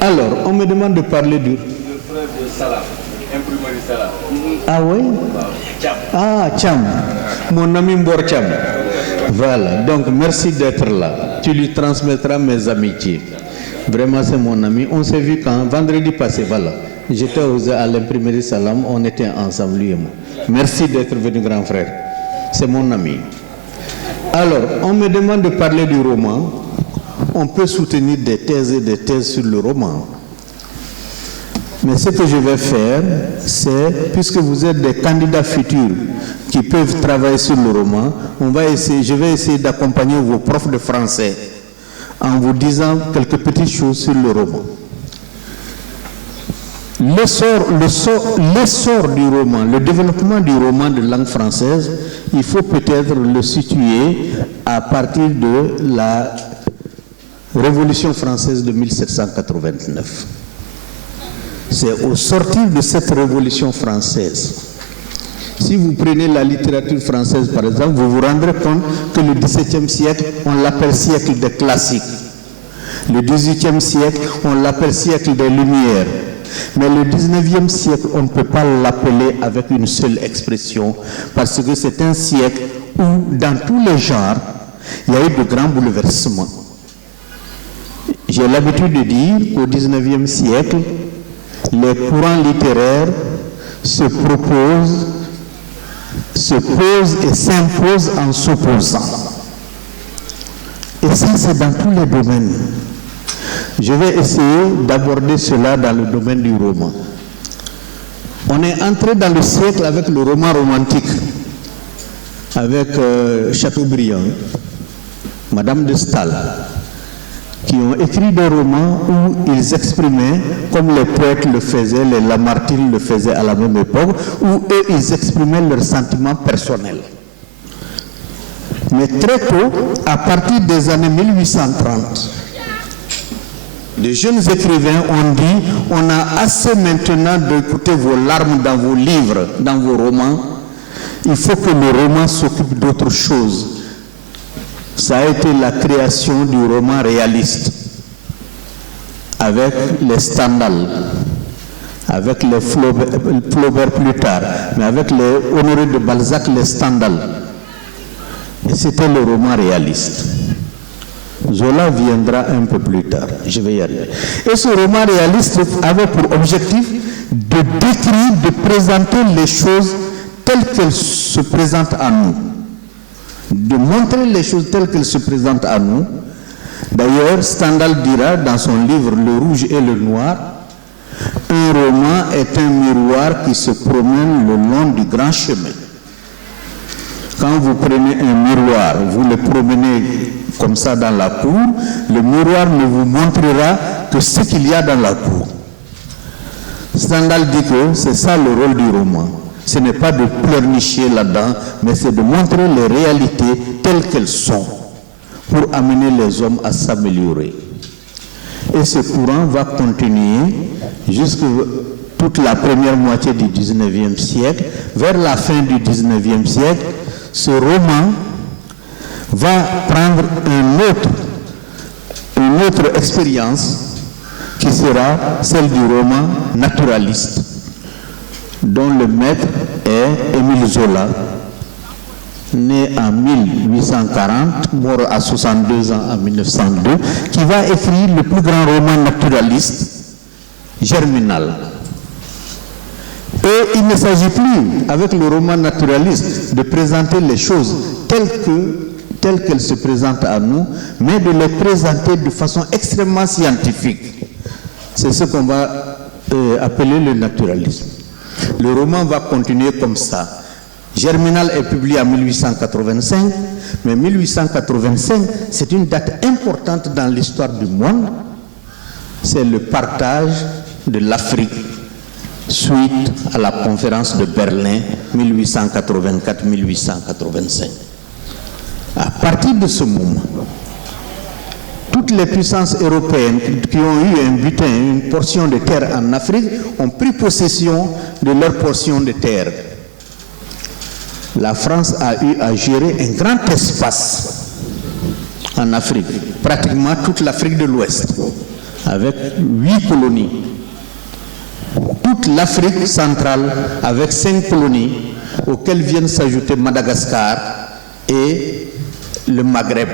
Alors, on me demande de parler du... Le frère de Salah, imprimerie Salah. Ah oui? Ah, Cham, mon ami Mbor Cham. Voilà, donc merci d'être là. Tu lui transmettras mes amitiés. Vraiment, c'est mon ami. On s'est vu quand? Vendredi passé, voilà. J'étais à l'imprimerie Salam, on était ensemble, lui et moi. Merci d'être venu, grand frère. C'est mon ami. Alors, on me demande de parler du roman. On peut soutenir des thèses et des thèses sur le roman. Mais ce que je vais faire, c'est, puisque vous êtes des candidats futurs qui peuvent travailler sur le roman, je vais essayer d'accompagner vos profs de français en vous disant quelques petites choses sur le roman. L'essor du roman, le développement du roman de langue française, il faut peut-être le situer à partir de la Révolution française de 1789. C'est au sortir de cette Révolution française. Si vous prenez la littérature française, par exemple, vous vous rendrez compte que le XVIIe siècle, on l'appelle siècle des classiques. Le XVIIIe siècle, on l'appelle siècle des Lumières. Mais le XIXe siècle, on ne peut pas l'appeler avec une seule expression, parce que c'est un siècle où, dans tous les genres, il y a eu de grands bouleversements. J'ai l'habitude de dire qu'au XIXe siècle, les courants littéraires se posent et s'imposent en s'opposant. Et ça, c'est dans tous les domaines. Je vais essayer d'aborder cela dans le domaine du roman. On est entré dans le siècle avec le roman romantique, avec Chateaubriand, Madame de Staël, qui ont écrit des romans où ils exprimaient, comme les poètes le faisaient, les Lamartine le faisaient à la même époque, où eux, ils exprimaient leurs sentiments personnels. Mais très tôt, à partir des années 1830, de jeunes écrivains ont dit, on a assez maintenant d'écouter vos larmes dans vos livres, dans vos romans, il faut que le roman s'occupe d'autre chose. Ça a été la création du roman réaliste, avec les Stendhal, avec les Flaubert plus tard, mais avec les Honoré de Balzac, les Stendhal. Et c'était le roman réaliste. Zola viendra un peu plus tard, je vais y arriver. Et ce roman réaliste avait pour objectif de décrire, de présenter les choses telles qu'elles se présentent à nous. De montrer les choses telles qu'elles se présentent à nous. D'ailleurs, Stendhal dira dans son livre Le Rouge et le Noir, un roman est un miroir qui se promène le long du grand chemin. Quand vous prenez un miroir, vous le promenez comme ça dans la cour, le miroir ne vous montrera que ce qu'il y a dans la cour. Stendhal dit que c'est ça le rôle du roman. Ce n'est pas de pleurnicher là-dedans, mais c'est de montrer les réalités telles qu'elles sont pour amener les hommes à s'améliorer. Et ce courant va continuer jusqu'à toute la première moitié du XIXe siècle. Vers la fin du XIXe siècle, ce roman va prendre une autre expérience qui sera celle du roman naturaliste, dont le maître est Émile Zola, né en 1840, mort à 62 ans en 1902, qui va écrire le plus grand roman naturaliste, Germinal. Et il ne s'agit plus, avec le roman naturaliste, de présenter les choses telles qu'elles se présentent à nous, mais de les présenter de façon extrêmement scientifique. C'est ce qu'on va appeler le naturalisme. Le roman va continuer comme ça. Germinal est publié en 1885, mais 1885, c'est une date importante dans l'histoire du monde. C'est le partage de l'Afrique suite à la conférence de Berlin 1884-1885. À partir de ce moment, toutes les puissances européennes qui ont eu un butin, une portion de terre en Afrique, ont pris possession de leur portion de terre. La France a eu à gérer un grand espace en Afrique, pratiquement toute l'Afrique de l'Ouest, avec 8 colonies. Toute l'Afrique centrale avec 5 colonies, auxquelles viennent s'ajouter Madagascar et le Maghreb.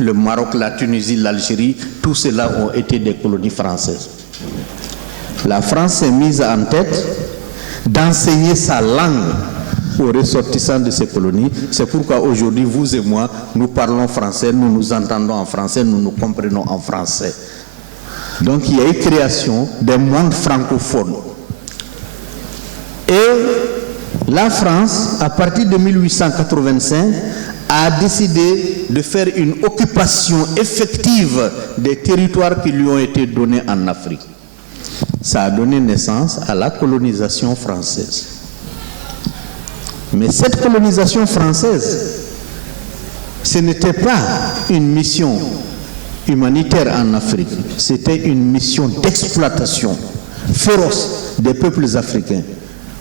le Maroc, la Tunisie, l'Algérie, tout cela ont été des colonies françaises. La France s'est mise en tête d'enseigner sa langue aux ressortissants de ces colonies. C'est pourquoi aujourd'hui, vous et moi, nous parlons français, nous nous entendons en français, nous nous comprenons en français. Donc il y a eu création des mondes francophones. Et la France, à partir de 1885, a décidé de faire une occupation effective des territoires qui lui ont été donnés en Afrique. Ça a donné naissance à la colonisation française. Mais cette colonisation française, ce n'était pas une mission humanitaire en Afrique, c'était une mission d'exploitation féroce des peuples africains.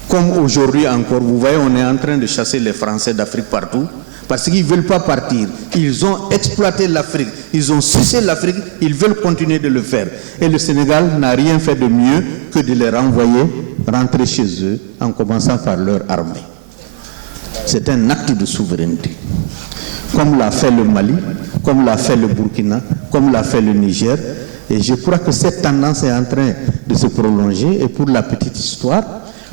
Comme aujourd'hui encore, vous voyez, on est en train de chasser les Français d'Afrique partout, parce qu'ils ne veulent pas partir. Ils ont exploité l'Afrique, ils ont sucé l'Afrique, ils veulent continuer de le faire. Et le Sénégal n'a rien fait de mieux que de les renvoyer, rentrer chez eux, en commençant par leur armée. C'est un acte de souveraineté. Comme l'a fait le Mali, comme l'a fait le Burkina, comme l'a fait le Niger. Et je crois que cette tendance est en train de se prolonger. Et pour la petite histoire,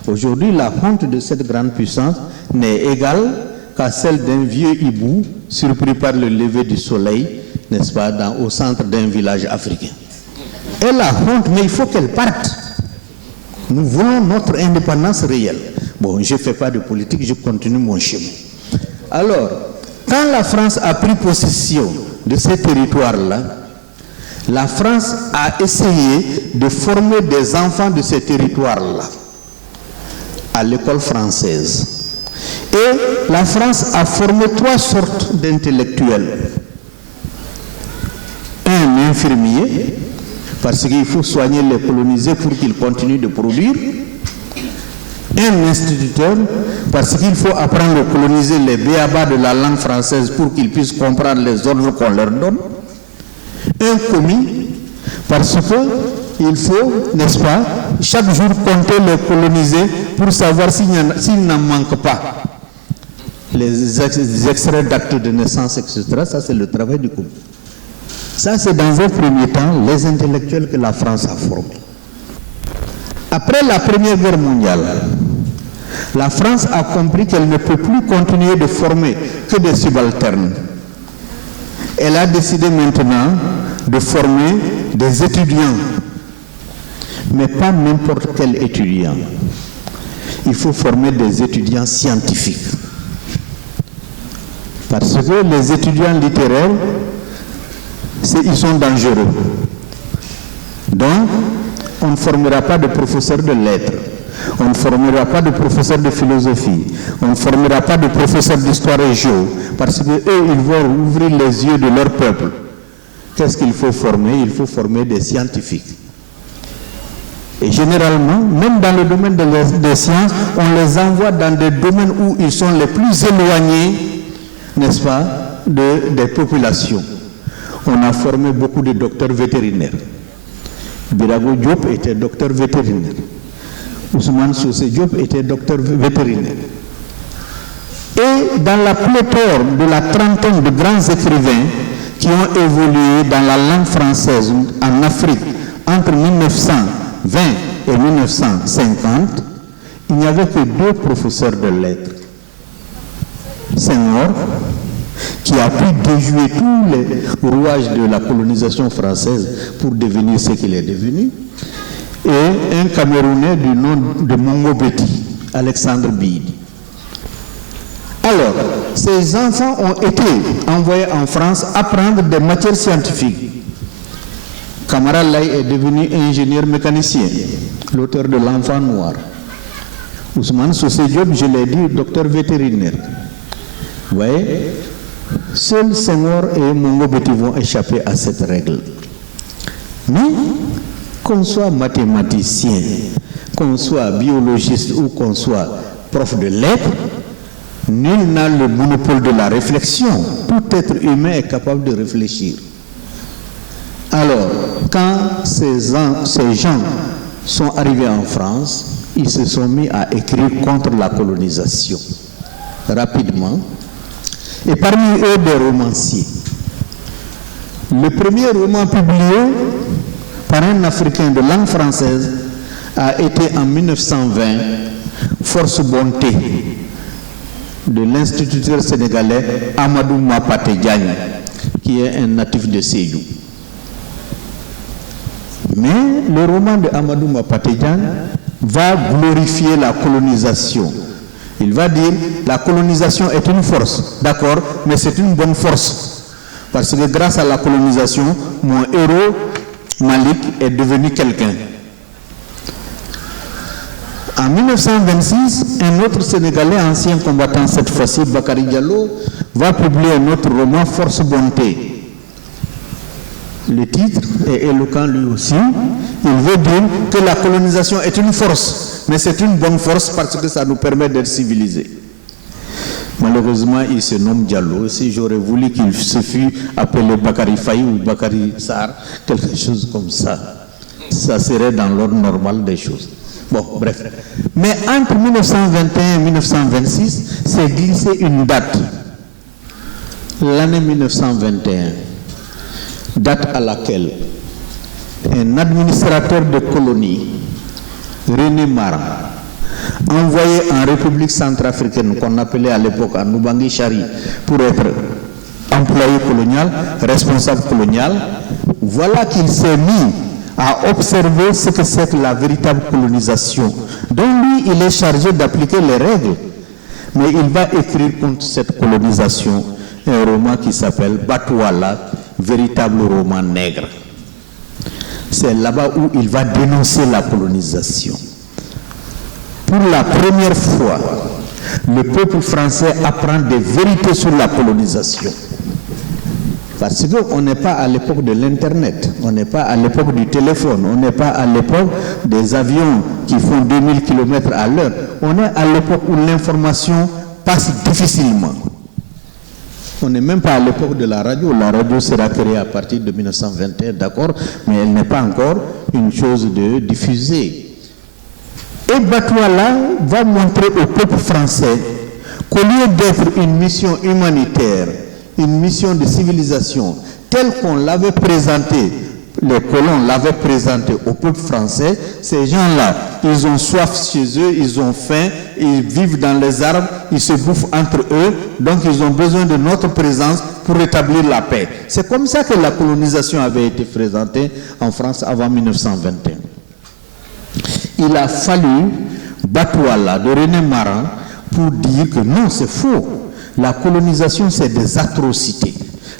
aujourd'hui, la honte de cette grande puissance n'est égale qu'à celle d'un vieux hibou surpris par le lever du soleil, n'est-ce pas, au centre d'un village africain. Et la honte, mais il faut qu'elle parte. Nous voulons notre indépendance réelle. Bon, je ne fais pas de politique, je continue mon chemin. Alors, quand la France a pris possession de ces territoires-là, la France a essayé de former des enfants de ces territoires-là à l'école française. Et la France a formé 3 sortes d'intellectuels. Un infirmier, parce qu'il faut soigner les colonisés pour qu'ils continuent de produire. Un instituteur, parce qu'il faut apprendre à coloniser les b.a.-ba de la langue française pour qu'ils puissent comprendre les ordres qu'on leur donne. Un commis, parce qu'il faut, n'est-ce pas, chaque jour compter les colonisés pour savoir s'il n'en manque pas. Les extraits d'actes de naissance, etc., ça c'est le travail du commis. Ça c'est dans un premier temps les intellectuels que la France a formés. Après la Première Guerre mondiale, la France a compris qu'elle ne peut plus continuer de former que des subalternes. Elle a décidé maintenant de former des étudiants, mais pas n'importe quel étudiant. Il faut former des étudiants scientifiques. Parce que les étudiants littéraires, ils sont dangereux. Donc, on ne formera pas de professeurs de lettres, on ne formera pas de professeurs de philosophie, on ne formera pas de professeurs d'histoire et géo, parce qu'eux, ils vont ouvrir les yeux de leur peuple. Qu'est-ce qu'il faut former? Il faut former des scientifiques. Et généralement, même dans le domaine des sciences, on les envoie dans des domaines où ils sont les plus éloignés, n'est-ce pas, des populations. On a formé beaucoup de docteurs vétérinaires. Birago Diop était docteur vétérinaire. Ousmane Sosé Diop était docteur vétérinaire. Et dans la pléthore de la trentaine de grands écrivains qui ont évolué dans la langue française en Afrique entre 1920 et 1950, il n'y avait que 2 professeurs de lettres. Senghor, qui a pu déjouer tous les rouages de la colonisation française pour devenir ce qu'il est devenu, et un Camerounais du nom de Mongo Betty, Alexandre Bide. Alors, ces enfants ont été envoyés en France apprendre des matières scientifiques. Camara Lai est devenu ingénieur mécanicien, l'auteur de l'Enfant noir. Ousmane Sosé Diop, je l'ai dit, docteur vétérinaire. Vous voyez, seuls Senghor et Mongo Betty vont échapper à cette règle. Mais, qu'on soit mathématicien, qu'on soit biologiste ou qu'on soit prof de lettres, nul n'a le monopole de la réflexion. Tout être humain est capable de réfléchir. Alors, quand ces gens sont arrivés en France, ils se sont mis à écrire contre la colonisation, rapidement. Et parmi eux, des romanciers. Le premier roman publié par un Africain de langue française a été en 1920, Force Bonté, de l'instituteur sénégalais Amadou Mapate Diagne, qui est un natif de Sédhiou. Mais le roman de Amadou Mapate Diagne va glorifier la colonisation. Il va dire la colonisation est une force, d'accord, mais c'est une bonne force. Parce que grâce à la colonisation, mon héros, Malik, est devenu quelqu'un. En 1926, un autre Sénégalais, ancien combattant cette fois-ci, Bakary Diallo, va publier un autre roman, Force Bonté. Le titre est éloquent lui aussi. Il veut dire que la colonisation est une force, mais c'est une bonne force parce que ça nous permet d'être civilisés. Malheureusement, il se nomme Diallo. Si j'aurais voulu qu'il se fût appelé Bakary Faye ou Bakary Sarr, quelque chose comme ça, ça serait dans l'ordre normal des choses. Bon, bref. Mais entre 1921 et 1926, c'est glissé une date. L'année 1921. Date à laquelle un administrateur de colonie, René Mara, envoyé en République centrafricaine, qu'on appelait à l'époque Anoubangui Chari, pour être employé colonial, responsable colonial, voilà qu'il s'est mis à observer ce que c'est que la véritable colonisation. Donc lui, il est chargé d'appliquer les règles, mais il va écrire contre cette colonisation un roman qui s'appelle Batouala, véritable roman nègre. C'est là-bas où il va dénoncer la colonisation. Pour la première fois, le peuple français apprend des vérités sur la colonisation. Parce qu'on n'est pas à l'époque de l'Internet, on n'est pas à l'époque du téléphone, on n'est pas à l'époque des avions qui font 2000 km à l'heure. On est à l'époque où l'information passe difficilement. On n'est même pas à l'époque de la radio. La radio sera créée à partir de 1921, d'accord, mais elle n'est pas encore une chose de diffusée. Et Batouala va montrer au peuple français qu'au lieu d'être une mission humanitaire, une mission de civilisation, telle qu'on l'avait présentée, les colons l'avaient présentée au peuple français, ces gens-là, ils ont soif chez eux, ils ont faim, ils vivent dans les arbres, ils se bouffent entre eux, donc ils ont besoin de notre présence pour rétablir la paix. C'est comme ça que la colonisation avait été présentée en France avant 1921. Il a fallu Batouala de René Maran pour dire que non, c'est faux. La colonisation, c'est des atrocités.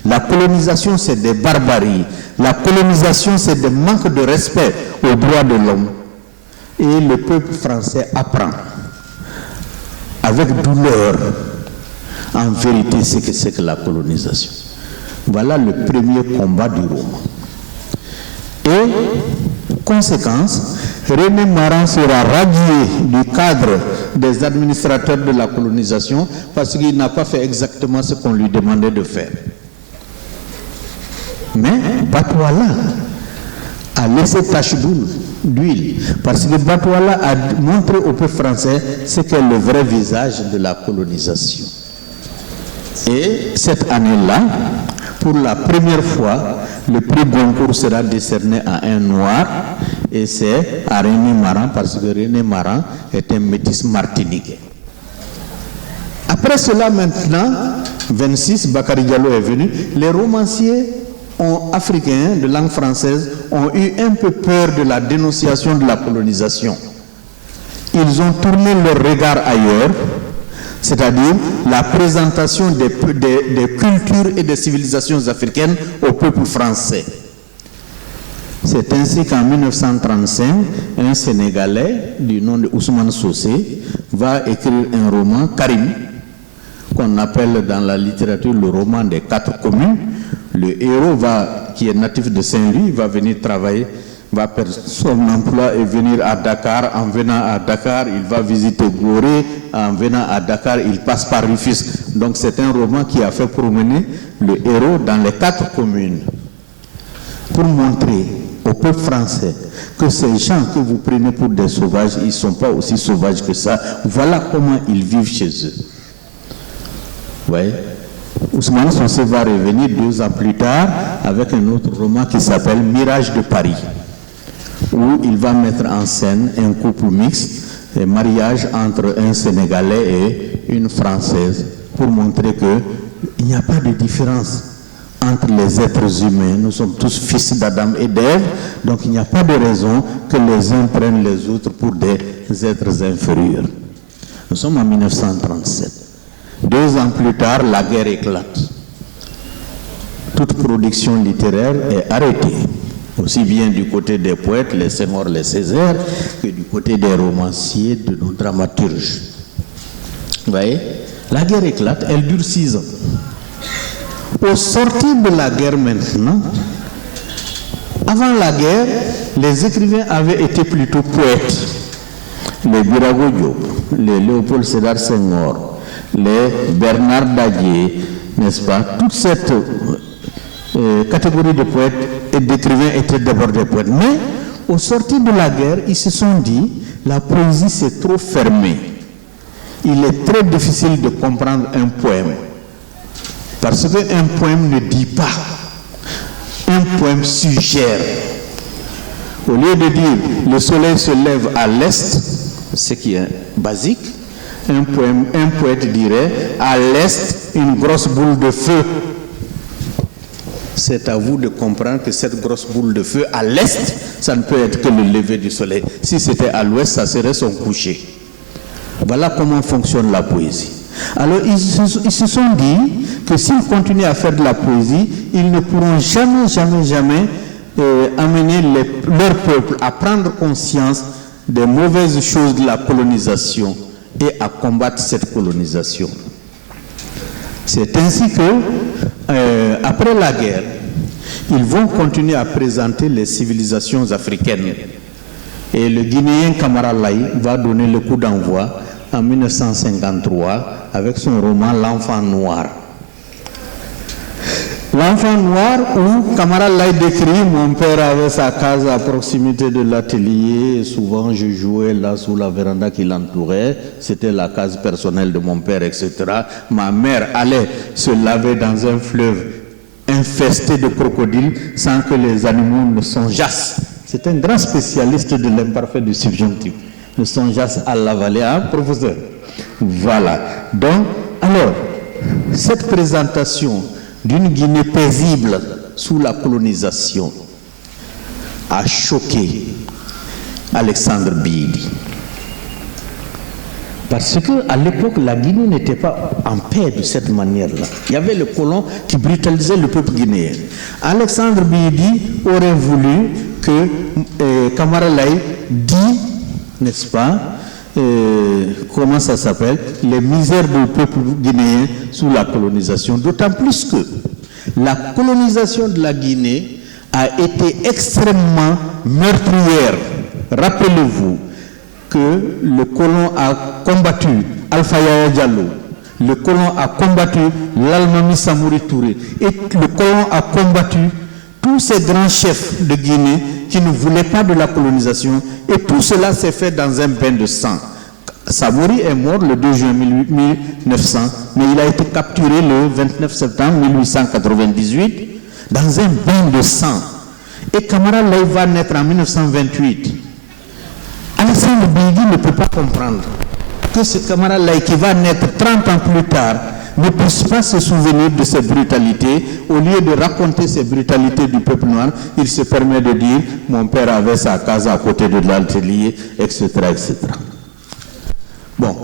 La colonisation, c'est des barbaries. La colonisation, c'est des manques de respect aux droits de l'homme. Et le peuple français apprend, avec douleur, en vérité, ce que c'est que la colonisation. Voilà le premier combat du roman. Et, conséquence, René Maran sera radié du cadre des administrateurs de la colonisation parce qu'il n'a pas fait exactement ce qu'on lui demandait de faire. Mais Batouala a laissé tache d'huile parce que Batouala a montré au peuple français ce qu'est le vrai visage de la colonisation. Et cette année-là, pour la première fois, le prix Goncourt sera décerné à un noir et c'est à René Maran parce que René Maran est un métis martiniquais. Après cela maintenant, 26, Bakary Diallo est venu, les romanciers africains de langue française ont eu un peu peur de la dénonciation de la colonisation. Ils ont tourné leur regard ailleurs, c'est-à-dire la présentation des cultures et des civilisations africaines au peuple français. C'est ainsi qu'en 1935, un Sénégalais du nom de Ousmane Sossé va écrire un roman, Karim, qu'on appelle dans la littérature le roman des 4 communes. Le héros qui est natif de Saint-Louis va venir travailler, va perdre son emploi et venir à Dakar. En venant à Dakar, il va visiter Gorée. En venant à Dakar, il passe par Rufisque. Donc c'est un roman qui a fait promener le héros dans les 4 communes pour montrer au peuple français que ces gens que vous prenez pour des sauvages, ils ne sont pas aussi sauvages que ça. Voilà comment ils vivent chez eux. Ouais. Ousmane Socé va revenir 2 ans plus tard avec un autre roman qui s'appelle Mirage de Paris, où il va mettre en scène un couple mixte, un mariage entre un Sénégalais et une Française, pour montrer qu'il n'y a pas de différence entre les êtres humains. Nous sommes tous fils d'Adam et d'Ève, donc il n'y a pas de raison que les uns prennent les autres pour des êtres inférieurs. Nous sommes en 1937. 2 ans plus tard, la guerre éclate. Toute production littéraire est arrêtée, aussi bien du côté des poètes, les Senghor, les Césaire, que du côté des romanciers, de nos dramaturges. Vous voyez, la guerre éclate, elle dure 6 ans. Au sortir de la guerre maintenant, avant la guerre, les écrivains avaient été plutôt poètes. Les Birago Diop, les Léopold Sédar Senghor, les Bernard Dadier, n'est-ce pas? Toute cette catégorie de poètes et d'écrivains étaient d'abord des poètes. Mais au sortir de la guerre, ils se sont dit, la poésie c'est trop fermé. Il est très difficile de comprendre un poème. Parce qu'un poème ne dit pas. Un poème suggère. Au lieu de dire le soleil se lève à l'est, ce qui est basique, un poète dirait à l'est une grosse boule de feu. C'est à vous de comprendre que cette grosse boule de feu à l'est, ça ne peut être que le lever du soleil. Si c'était à l'ouest, ça serait son coucher. Voilà comment fonctionne la poésie. Alors ils se sont dit que s'ils continuent à faire de la poésie, ils ne pourront jamais amener leur peuple à prendre conscience des mauvaises choses de la colonisation et à combattre cette colonisation. C'est ainsi que, après la guerre, ils vont continuer à présenter les civilisations africaines. Et le Guinéen Camara Laye va donner le coup d'envoi en 1953 avec son roman L'Enfant Noir. L'Enfant Noir, où Camara Laye décrit, mon père avait sa case à proximité de l'atelier, et souvent je jouais là sous la véranda qui l'entourait, c'était la case personnelle de mon père, etc. Ma mère allait se laver dans un fleuve infesté de crocodiles sans que les animaux ne songeassent. C'est un grand spécialiste de l'imparfait du subjonctif. Ne songeassent à l'avaler, hein, professeur? Voilà. Donc, alors, cette présentation d'une Guinée paisible sous la colonisation a choqué Alexandre Bidi. Parce qu'à l'époque, la Guinée n'était pas en paix de cette manière-là. Il y avait le colon qui brutalisait le peuple guinéen. Alexandre Bidi aurait voulu que Camara Laye dit, n'est-ce pas, comment ça s'appelle, les misères du peuple guinéen sous la colonisation. D'autant plus que la colonisation de la Guinée a été extrêmement meurtrière. Rappelez-vous que le colon a combattu Alpha Yaya Diallo, le colon a combattu l'Almami Samori Touré, et le colon a combattu tous ces grands chefs de Guinée qui ne voulaient pas de la colonisation, et tout cela s'est fait dans un bain de sang. Samori est mort le 2 juin 1900, mais il a été capturé le 29 septembre 1898 dans un bain de sang. Et Camara Laye va naître en 1928. Alexandre Bidi ne peut pas comprendre que ce Camara Laye qui va naître 30 ans plus tard ne puisse pas se souvenir de ces brutalités. Au lieu de raconter ces brutalités du peuple noir, il se permet de dire « mon père avait sa case à côté de l'atelier, etc. etc. » Bon,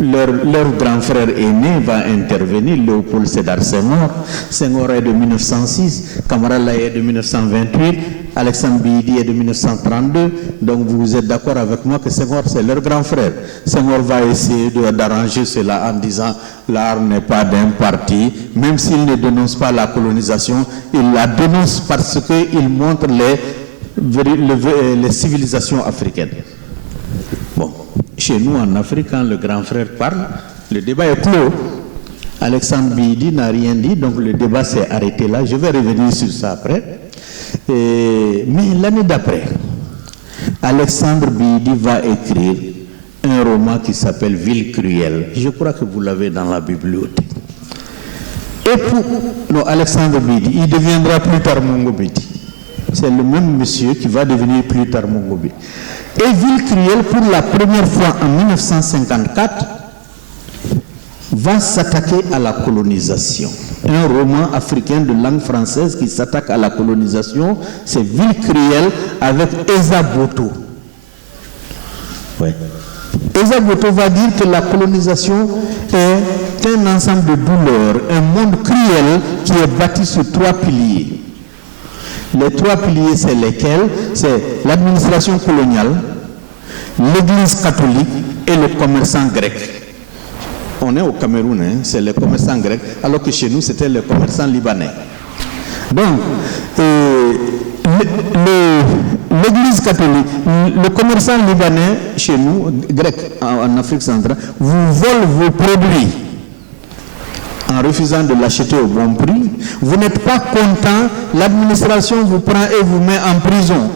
leur grand frère aîné va intervenir, Léopold Sédar Senghor. Senghor est de 1906, Camara Laye est de 1928, Alexandre Bidi est de 1932. Donc vous êtes d'accord avec moi que Senghor c'est leur grand frère. Senghor va essayer d'arranger cela en disant l'art n'est pas d'un parti, même s'il ne dénonce pas la colonisation, il la dénonce parce qu'il montre les civilisations africaines. Bon, chez nous en Afrique, quand le grand frère parle, le débat est clos. Alexandre Bidi n'a rien dit, donc le débat s'est arrêté là. Je vais revenir sur ça après. Mais l'année d'après, Alexandre Bidi va écrire un roman qui s'appelle Ville cruelle. Je crois que vous l'avez dans la bibliothèque. Et pour Alexandre Bidi, il deviendra plus tard Mongo Bidi. C'est le même monsieur qui va devenir plus tard Mongo Bidi. Et Villecruel, pour la première fois en 1954, va s'attaquer à la colonisation. Un roman africain de langue française qui s'attaque à la colonisation, c'est Villecruel avec Esa Boto. Ouais. Esa Boto va dire que la colonisation est un ensemble de douleurs, un monde cruel qui est bâti sur 3 piliers. Les 3 piliers, c'est lesquels? C'est l'administration coloniale, l'Église catholique et le commerçant grec. On est au Cameroun, hein, c'est les commerçants grecs, alors que chez nous, c'était les commerçants libanais. Donc, l'Église catholique, le commerçant libanais, chez nous, grec, en Afrique centrale, vous vole vos produits en refusant de l'acheter au bon prix. Vous n'êtes pas content, l'administration vous prend et vous met en prison.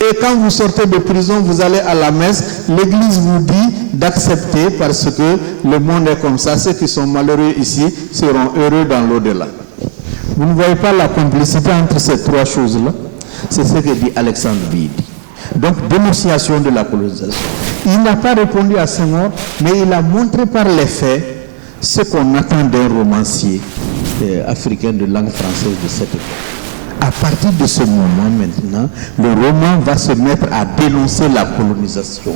Et quand vous sortez de prison, vous allez à la messe, l'Église vous dit d'accepter parce que le monde est comme ça. Ceux qui sont malheureux ici seront heureux dans l'au-delà. Vous ne voyez pas la complicité entre ces 3 choses-là? C'est ce que dit Alexandre Bidi. Donc, dénonciation de la colonisation. Il n'a pas répondu à Senghor, mais il a montré par les faits ce qu'on attend d'un romancier africain de langue française de cette époque. À partir de ce moment maintenant, le roman va se mettre à dénoncer la colonisation.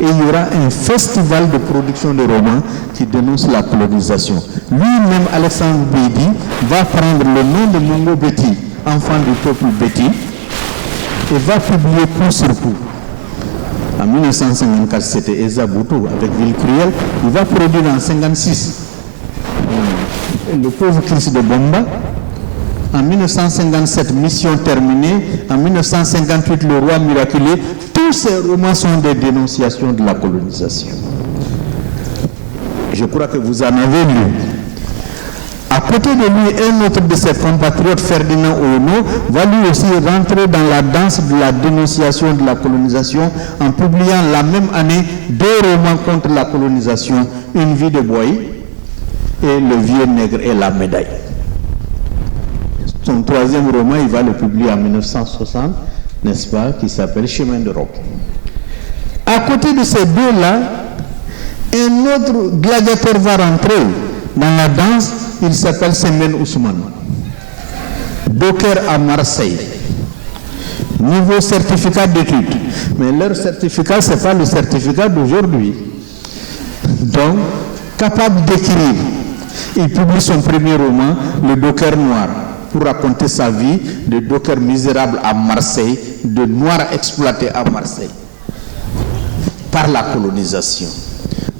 Et il y aura un festival de production de romans qui dénonce la colonisation. Lui-même, Alexandre Bidi, va prendre le nom de Mongo Beti, enfant du peuple Beti, et va publier coup sur coup. En 1954, c'était Esa Boto avec Villecruel. Il va produire en 1956 le pauvre Christ de Bomba. En 1957, Mission terminée. En 1958, Le Roi miraculé. Tous ces romans sont des dénonciations de la colonisation. Je crois que vous en avez lu. À côté de lui, un autre de ses compatriotes, Ferdinand Oyono, va lui aussi rentrer dans la danse de la dénonciation de la colonisation en publiant la même année 2 romans contre la colonisation, Une vie de Boy et Le vieux nègre et la médaille. Son 3e roman, il va le publier en 1960, n'est-ce pas, qui s'appelle Chemin de Roc. À côté de ces 2-là, un autre gladiateur va rentrer dans la danse, il s'appelle Semen Ousmane. Docker à Marseille. Niveau certificat d'études. Mais leur certificat, ce n'est pas le certificat d'aujourd'hui. Donc, capable d'écrire. Il publie son premier roman, Le Docker Noir, pour raconter sa vie de docker misérable à Marseille, de noir exploité à Marseille par la colonisation.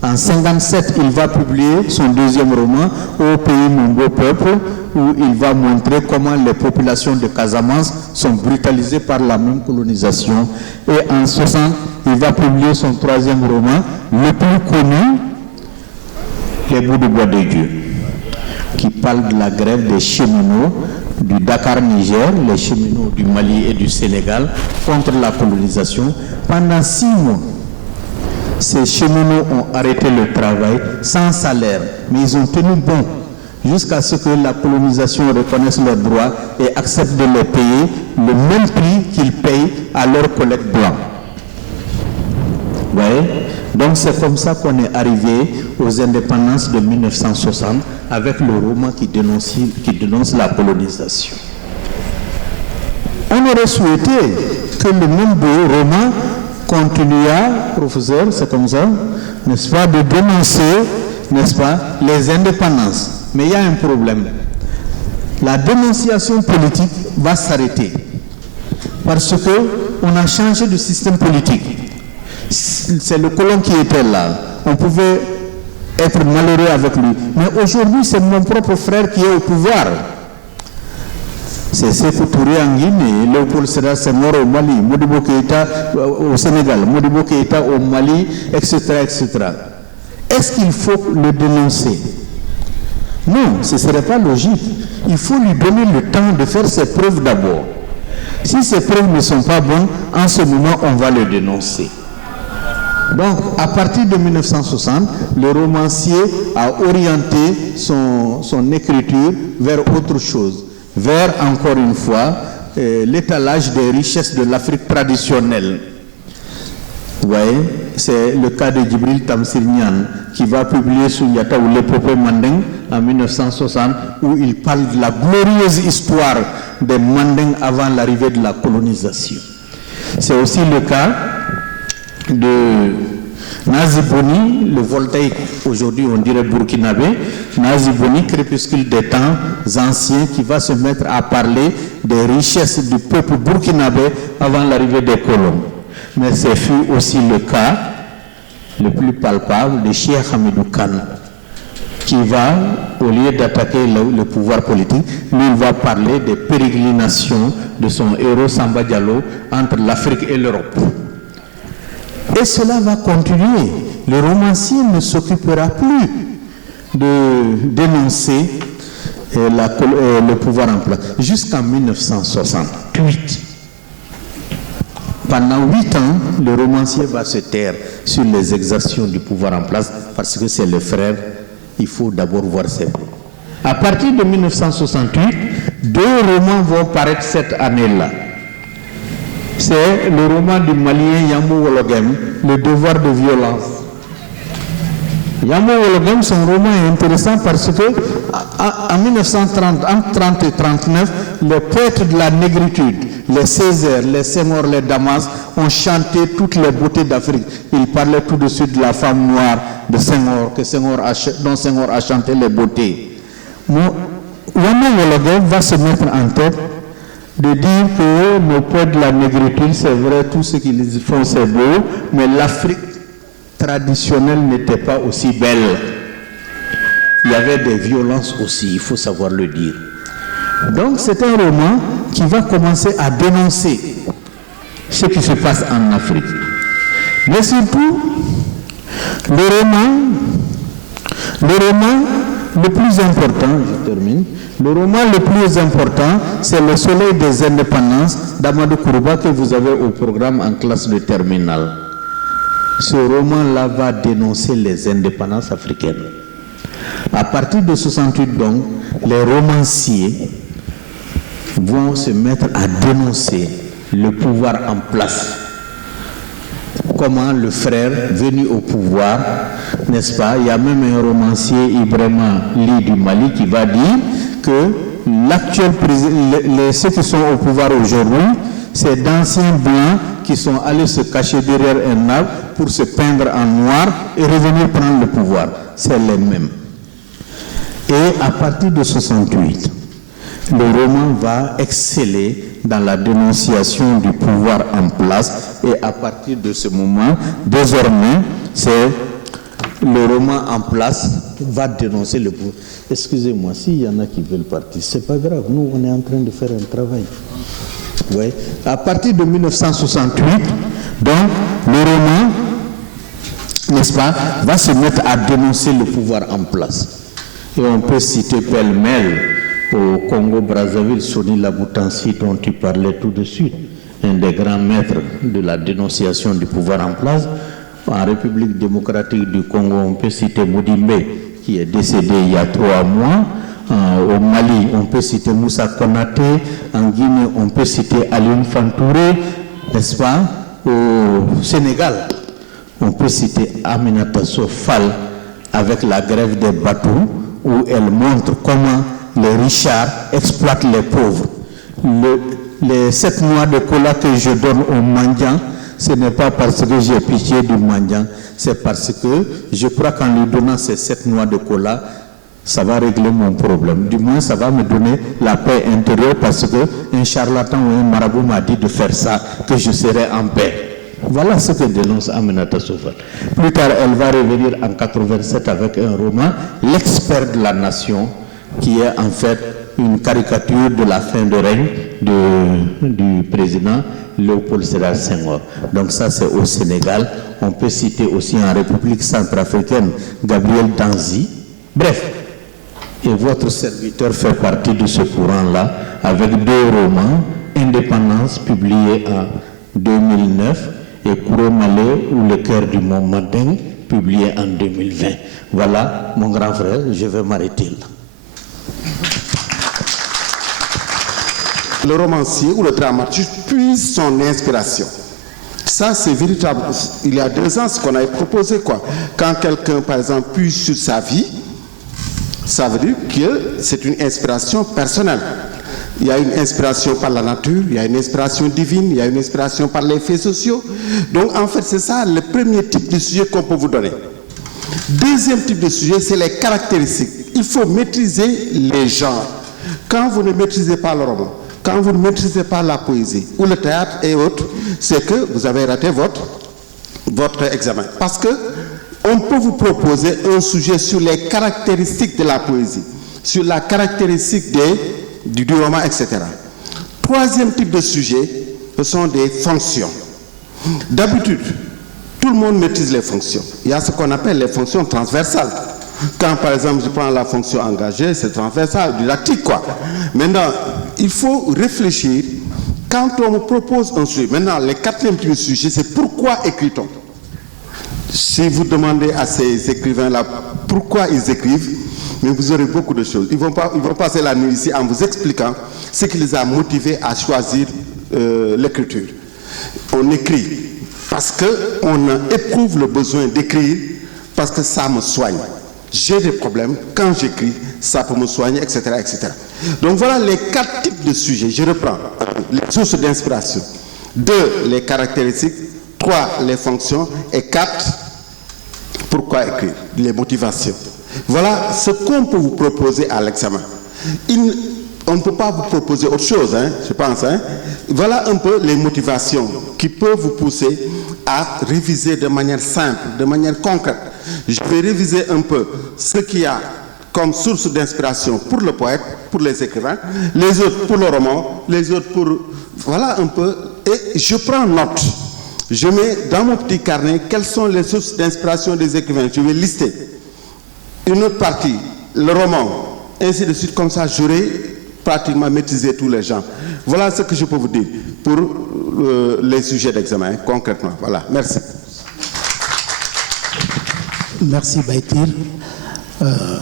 En 1957, il va publier son 2e roman, Au pays mon beau peuple, où il va montrer comment les populations de Casamance sont brutalisées par la même colonisation. Et en 1960, il va publier son 3e roman, le plus connu, Les bouts de bois de Dieu, qui parle de la grève des cheminots du Dakar, Niger, les cheminots du Mali et du Sénégal contre la colonisation. Pendant 6 mois, ces cheminots ont arrêté le travail sans salaire, mais ils ont tenu bon jusqu'à ce que la colonisation reconnaisse leurs droits et accepte de les payer le même prix qu'ils payent à leurs collègues blancs. Vous voyez? Donc c'est comme ça qu'on est arrivé aux indépendances de 1960 avec le roman qui dénonce la colonisation. On aurait souhaité que le même roman continua, professeur, c'est comme ça, n'est-ce pas, de dénoncer, n'est-ce pas, les indépendances. Mais il y a un problème. La dénonciation politique va s'arrêter parce qu'on a changé de système politique. C'est le colon qui était là. On pouvait être malheureux avec lui. Mais aujourd'hui, c'est mon propre frère qui est au pouvoir. C'est Sékou Touré en Guinée, Léopold Sédar Senghor au Mali, Modibo Keïta au Sénégal, Modibo Keïta au Mali, etc., etc. Est-ce qu'il faut le dénoncer? Non, ce ne serait pas logique. Il faut lui donner le temps de faire ses preuves d'abord. Si ces preuves ne sont pas bonnes, en ce moment, on va le dénoncer. Donc, à partir de 1960, le romancier a orienté son écriture vers autre chose, vers, encore une fois, l'étalage des richesses de l'Afrique traditionnelle. Vous voyez, c'est le cas de Djibril Tamsir Niane qui va publier Souniata ou l'épopée Manding en 1960, où il parle de la glorieuse histoire des Manding avant l'arrivée de la colonisation. C'est aussi le cas de Nazi Boni, le voltaïque, aujourd'hui on dirait burkinabé, Nazi Boni, crépuscule des temps anciens, qui va se mettre à parler des richesses du peuple burkinabé avant l'arrivée des colons. Mais ce fut aussi le cas le plus palpable de Cheikh Hamidou Kane, qui va, au lieu d'attaquer le pouvoir politique, lui il va parler des pérégrinations de son héros Samba Diallo entre l'Afrique et l'Europe. Et cela va continuer. Le romancier ne s'occupera plus de dénoncer le pouvoir en place jusqu'en 1968. Pendant 8 ans, le romancier va se taire sur les exactions du pouvoir en place parce que c'est le frère, il faut d'abord voir ses mots. À partir de 1968, 2 romans vont paraître cette année-là. C'est le roman du Malien Yamou Wologem, Le devoir de violence. Yamou Wologem, son roman est intéressant parce que en 1930, entre 30 et 39, les poètes de la négritude, les Césaire, les Senghor, les Damas, ont chanté toutes les beautés d'Afrique. Ils parlaient tout de suite de la femme noire de Senghor, dont Senghor a chanté les beautés. Yamou Wologem va se mettre en tête de dire que nos poètes de la négritude, c'est vrai, tout ce qu'ils font c'est beau, mais l'Afrique traditionnelle n'était pas aussi belle. Il y avait des violences aussi, il faut savoir le dire. Donc c'est un roman qui va commencer à dénoncer ce qui se passe en Afrique. Mais surtout, le roman le plus important, je termine, le roman le plus important, c'est Le Soleil des Indépendances d'Amadou Kourouba que vous avez au programme en classe de terminale. Ce roman-là va dénoncer les indépendances africaines. À partir de 68, donc, les romanciers vont se mettre à dénoncer le pouvoir en place. Comment le frère venu au pouvoir, n'est-ce pas? Il y a même un romancier, Ibrahima Ly du Mali, qui va dire que l'actuel président, ceux qui sont au pouvoir aujourd'hui, c'est d'anciens blancs qui sont allés se cacher derrière un arbre pour se peindre en noir et revenir prendre le pouvoir. C'est les mêmes. Et à partir de 68, le roman va exceller dans la dénonciation du pouvoir en place, et à partir de ce moment, désormais, c'est le roman en place va dénoncer le pouvoir. Excusez-moi, s'il y en a qui veulent partir, c'est pas grave, nous on est en train de faire un travail. Oui. À partir de 1968, donc, le roman, n'est-ce pas, va se mettre à dénoncer le pouvoir en place. Et on peut citer pêle-mêle au Congo-Brazzaville, Soni Laboutansi, dont tu parlais tout de suite, un des grands maîtres de la dénonciation du pouvoir en place. En République démocratique du Congo, on peut citer Modimbe, qui est décédé il y a 3 mois. Au Mali, on peut citer Moussa Konaté. En Guinée, on peut citer Alioune Fantouré, n'est-ce pas? Au Sénégal, on peut citer Aminata Fall avec la grève des bateaux, où elle montre comment les richards exploitent les pauvres. Les 7 mois de cola que je donne aux mendiants, ce n'est pas parce que j'ai pitié du mendiant, c'est parce que je crois qu'en lui donnant ces 7 mois de cola, ça va régler mon problème. Du moins, ça va me donner la paix intérieure parce qu'un charlatan ou un marabout m'a dit de faire ça, que je serai en paix. Voilà ce que dénonce Aminata Fall. Plus tard, elle va revenir en 87 avec un roman, L'expert de la nation, qui est en fait une caricature de la fin de règne du président Léopold Sédar Senghor. Donc ça, c'est au Sénégal. On peut citer aussi en République centrafricaine Gabriel Danzi. Bref, et votre serviteur fait partie de ce courant-là avec 2 romans, Indépendance, publié en 2009, et Kouro Malé ou Le cœur du Mont Manding, publié en 2020. Voilà, mon grand frère, je vais m'arrêter là. Le romancier ou le dramaturge puise son inspiration. Ça, c'est véritable. Il y a 2 ans, ce qu'on avait proposé, quoi. Quand quelqu'un, par exemple, puise sur sa vie, ça veut dire que c'est une inspiration personnelle. Il y a une inspiration par la nature, il y a une inspiration divine, il y a une inspiration par les faits sociaux. Donc, en fait, c'est ça le premier type de sujet qu'on peut vous donner. Deuxième type de sujet, c'est les caractéristiques. Il faut maîtriser les genres. Quand vous ne maîtrisez pas le roman, quand vous ne maîtrisez pas la poésie ou le théâtre et autres, c'est que vous avez raté votre examen. Parce que on peut vous proposer un sujet sur les caractéristiques de la poésie, sur la caractéristique du roman, etc. Troisième type de sujet, ce sont des fonctions. D'habitude, tout le monde maîtrise les fonctions. Il y a ce qu'on appelle les fonctions transversales. Quand, par exemple, je prends la fonction engagée, c'est transversal, didactique, quoi. Maintenant, il faut réfléchir. Quand on me propose un sujet, maintenant, le 4e type de sujet, c'est pourquoi écrit-on? Si vous demandez à ces écrivains-là pourquoi ils écrivent, mais vous aurez beaucoup de choses. Ils vont passer la nuit ici en vous expliquant ce qui les a motivés à choisir l'écriture. On écrit parce qu'on éprouve le besoin d'écrire, parce que ça me soigne. J'ai des problèmes, quand j'écris, ça peut me soigner, etc., etc. Donc voilà les 4 types de sujets. Je reprends. Les sources d'inspiration. 2, les caractéristiques. 3, les fonctions. Et 4, pourquoi écrire? Les motivations. Voilà ce qu'on peut vous proposer à l'examen. On ne peut pas vous proposer autre chose, hein, je pense. Hein. Voilà un peu les motivations qui peuvent vous pousser à réviser de manière simple, de manière concrète. Je vais réviser un peu ce qu'il y a comme source d'inspiration pour le poète, pour les écrivains, les autres pour le roman, les autres pour... Voilà un peu. Et je prends note. Je mets dans mon petit carnet quelles sont les sources d'inspiration des écrivains. Je vais lister une autre partie, le roman, ainsi de suite. Comme ça, j'aurai pratiquement maîtrisé tous les genres. Voilà ce que je peux vous dire pour les sujets d'examen, concrètement. Voilà, merci. Merci Baïtir.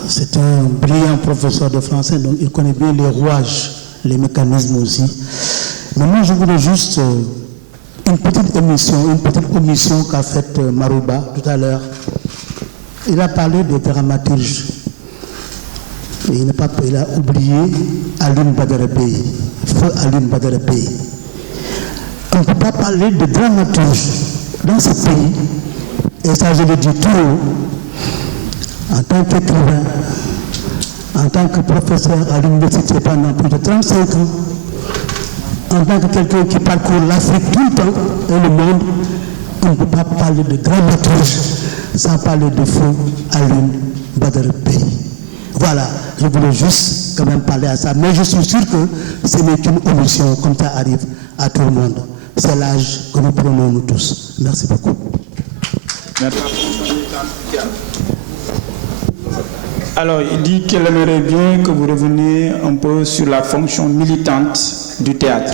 C'est un brillant professeur de français, donc il connaît bien les rouages, les mécanismes aussi. Mais moi, je voulais juste une petite omission qu'a faite Marouba tout à l'heure. Il a parlé de dramaturge. Et il a oublié Alioune Badara Bèye, feu Alioune Badara Bèye. On ne peut pas parler de dramaturge dans ce pays, et ça je le dis tout haut, en tant qu'écrivain, en tant que professeur à l'université pendant plus de 35 ans, en tant que quelqu'un qui parcourt l'Afrique tout le temps et le monde, on ne peut pas parler de dramaturge sans parler de feu Alioune Badara Bèye. Voilà, je voulais juste quand même parler à ça, mais je suis sûr que ce n'est qu'une omission, comme ça arrive à tout le monde. C'est l'âge que nous prenons nous tous. Merci beaucoup. Merci. Alors, il dit qu'il aimerait bien que vous reveniez un peu sur la fonction militante du théâtre.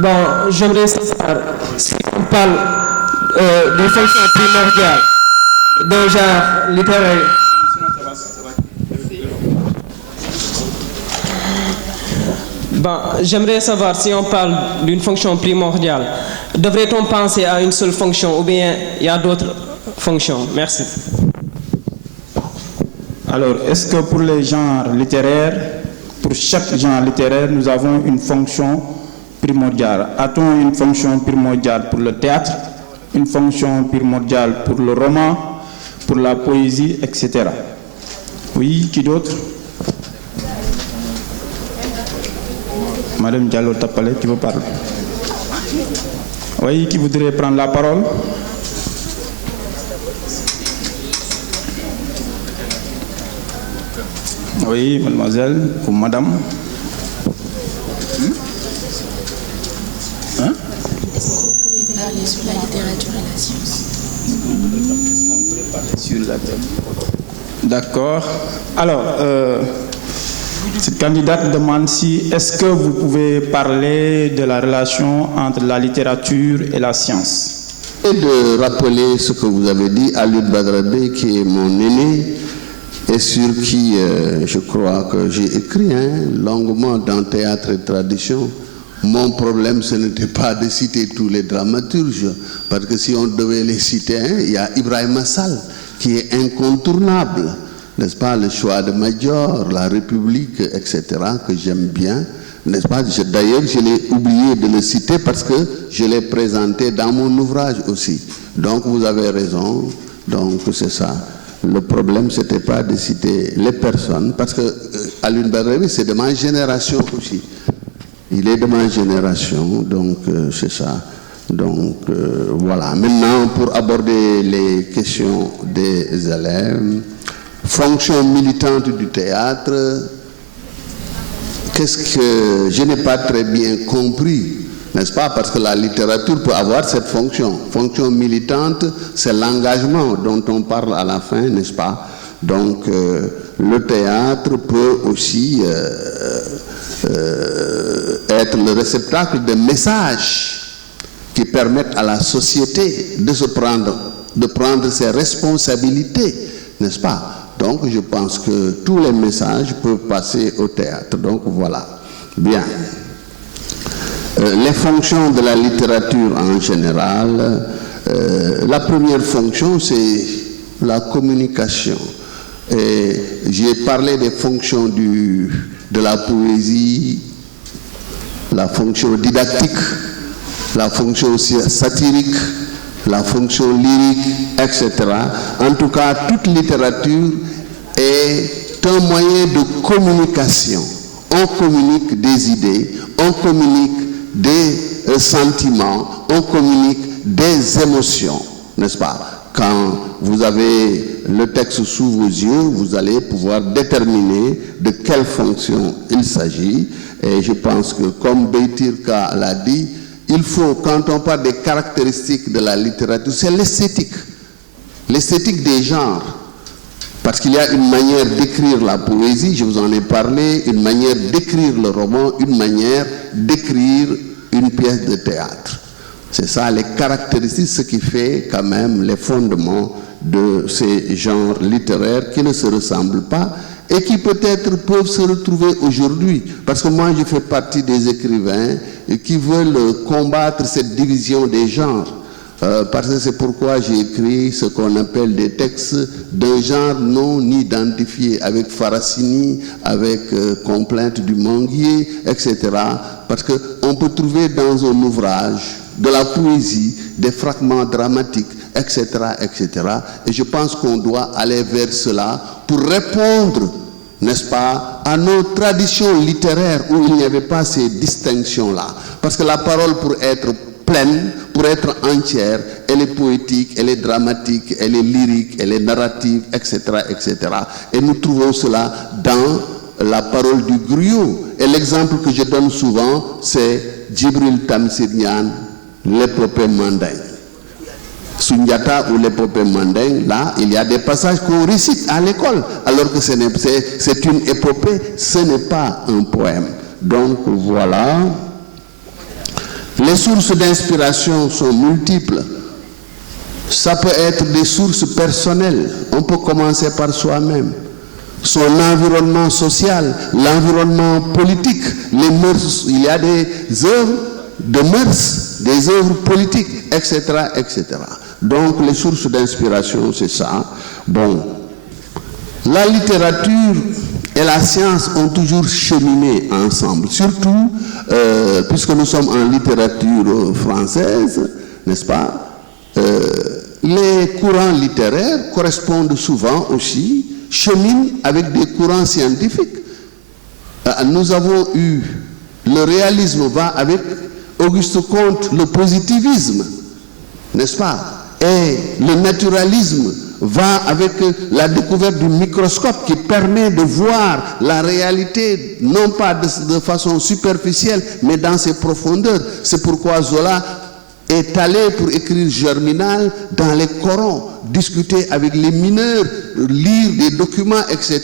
Bon, j'aimerais savoir si on parle des fonctions primordiales d'un genre littéraire. Bon, j'aimerais savoir si on parle d'une fonction primordiale. Devrait-on penser à une seule fonction ou bien il y a d'autres fonctions? Merci. Alors, est-ce que pour les genres littéraires, pour chaque genre littéraire, nous avons une fonction primordiale? A-t-on une fonction primordiale pour le théâtre, une fonction primordiale pour le roman, pour la poésie, etc. Oui, qui d'autre? Madame Diallo Tapalé, qui veut parler? Oui, qui voudrait prendre la parole? Oui, mademoiselle, ou madame. Hein? Est-ce qu'on pourrait parler sur la littérature et la science? Est-ce qu'on pourrait parler sur la... D'accord. Alors, Cette candidate demande si est-ce que vous pouvez parler de la relation entre la littérature et la science. Et de rappeler ce que vous avez dit à Alioune Badara Bèye, qui est mon aîné et sur qui je crois que j'ai écrit longuement dans Théâtre et Tradition. Mon problème, ce n'était pas de citer tous les dramaturges, parce que si on devait les citer, il y a Ibrahima Sall, qui est incontournable, n'est-ce pas, le choix de Major, la République, etc., que j'aime bien, n'est-ce pas. D'ailleurs, je l'ai oublié de le citer parce que je l'ai présenté dans mon ouvrage aussi. Donc, vous avez raison, donc c'est ça. Le problème, ce n'était pas de citer les personnes, parce que Alioune Badara Bèye, c'est de ma génération aussi. Il est de ma génération, donc c'est ça. Donc voilà. Maintenant, pour aborder les questions des élèves, fonction militante du théâtre, qu'est-ce que je n'ai pas très bien compris, n'est-ce pas? Parce que la littérature peut avoir cette fonction. Fonction militante, c'est l'engagement dont on parle à la fin, n'est-ce pas? Donc le théâtre peut aussi être le réceptacle de messages qui permettent à la société de prendre ses responsabilités, n'est-ce pas? Donc je pense que tous les messages peuvent passer au théâtre. Donc voilà. Bien. Les fonctions de la littérature en général, la première fonction, c'est la communication. Et j'ai parlé des fonctions de la poésie, la fonction didactique, la fonction satirique, la fonction lyrique, etc. En tout cas, toute littérature est un moyen de communication. On communique des idées, on communique des sentiments, on communique des émotions, n'est-ce pas? Quand vous avez le texte sous vos yeux, vous allez pouvoir déterminer de quelle fonction il s'agit. Et je pense que, comme Beitirka l'a dit, il faut, quand on parle des caractéristiques de la littérature, c'est l'esthétique des genres. Parce qu'il y a une manière d'écrire la poésie, je vous en ai parlé, une manière d'écrire le roman, une manière d'écrire une pièce de théâtre. C'est ça, les caractéristiques, ce qui fait quand même les fondements de ces genres littéraires qui ne se ressemblent pas et qui peut-être peuvent se retrouver aujourd'hui. Parce que moi, je fais partie des écrivains qui veulent combattre cette division des genres. Parce que c'est pourquoi j'ai écrit ce qu'on appelle des textes d'un genre non identifié, avec Faracini, avec Complainte du Manguier, etc. Parce qu'on peut trouver dans un ouvrage de la poésie, des fragments dramatiques, etc., etc. Et je pense qu'on doit aller vers cela pour répondre, n'est-ce pas, à nos traditions littéraires où il n'y avait pas ces distinctions-là. Parce que la parole, pour être pleine, pour être entière, elle est poétique, elle est dramatique, elle est lyrique, elle est narrative, etc., etc. Et nous trouvons cela dans la parole du griot. Et l'exemple que je donne souvent, c'est Djibril Tamsir Niane, l'épopée Mandingue. Sundiata ou l'épopée Mandingue, là, il y a des passages qu'on récite à l'école, alors que c'est une épopée, ce n'est pas un poème. Donc voilà. Les sources d'inspiration sont multiples. Ça peut être des sources personnelles. On peut commencer par soi-même. Son environnement social, l'environnement politique, les mœurs. Il y a des œuvres de mœurs, des œuvres politiques, etc., etc. Donc les sources d'inspiration, c'est ça. Bon, la littérature et la science ont toujours cheminé ensemble, surtout puisque nous sommes en littérature française, n'est-ce pas? Les courants littéraires correspondent souvent aussi, cheminent avec des courants scientifiques. Nous avons eu, le réalisme va avec Auguste Comte, le positivisme, n'est-ce pas? Et le naturalisme va avec la découverte du microscope qui permet de voir la réalité, non pas de façon superficielle, mais dans ses profondeurs. C'est pourquoi Zola est allé pour écrire Germinal dans les corons, discuter avec les mineurs, lire des documents, etc.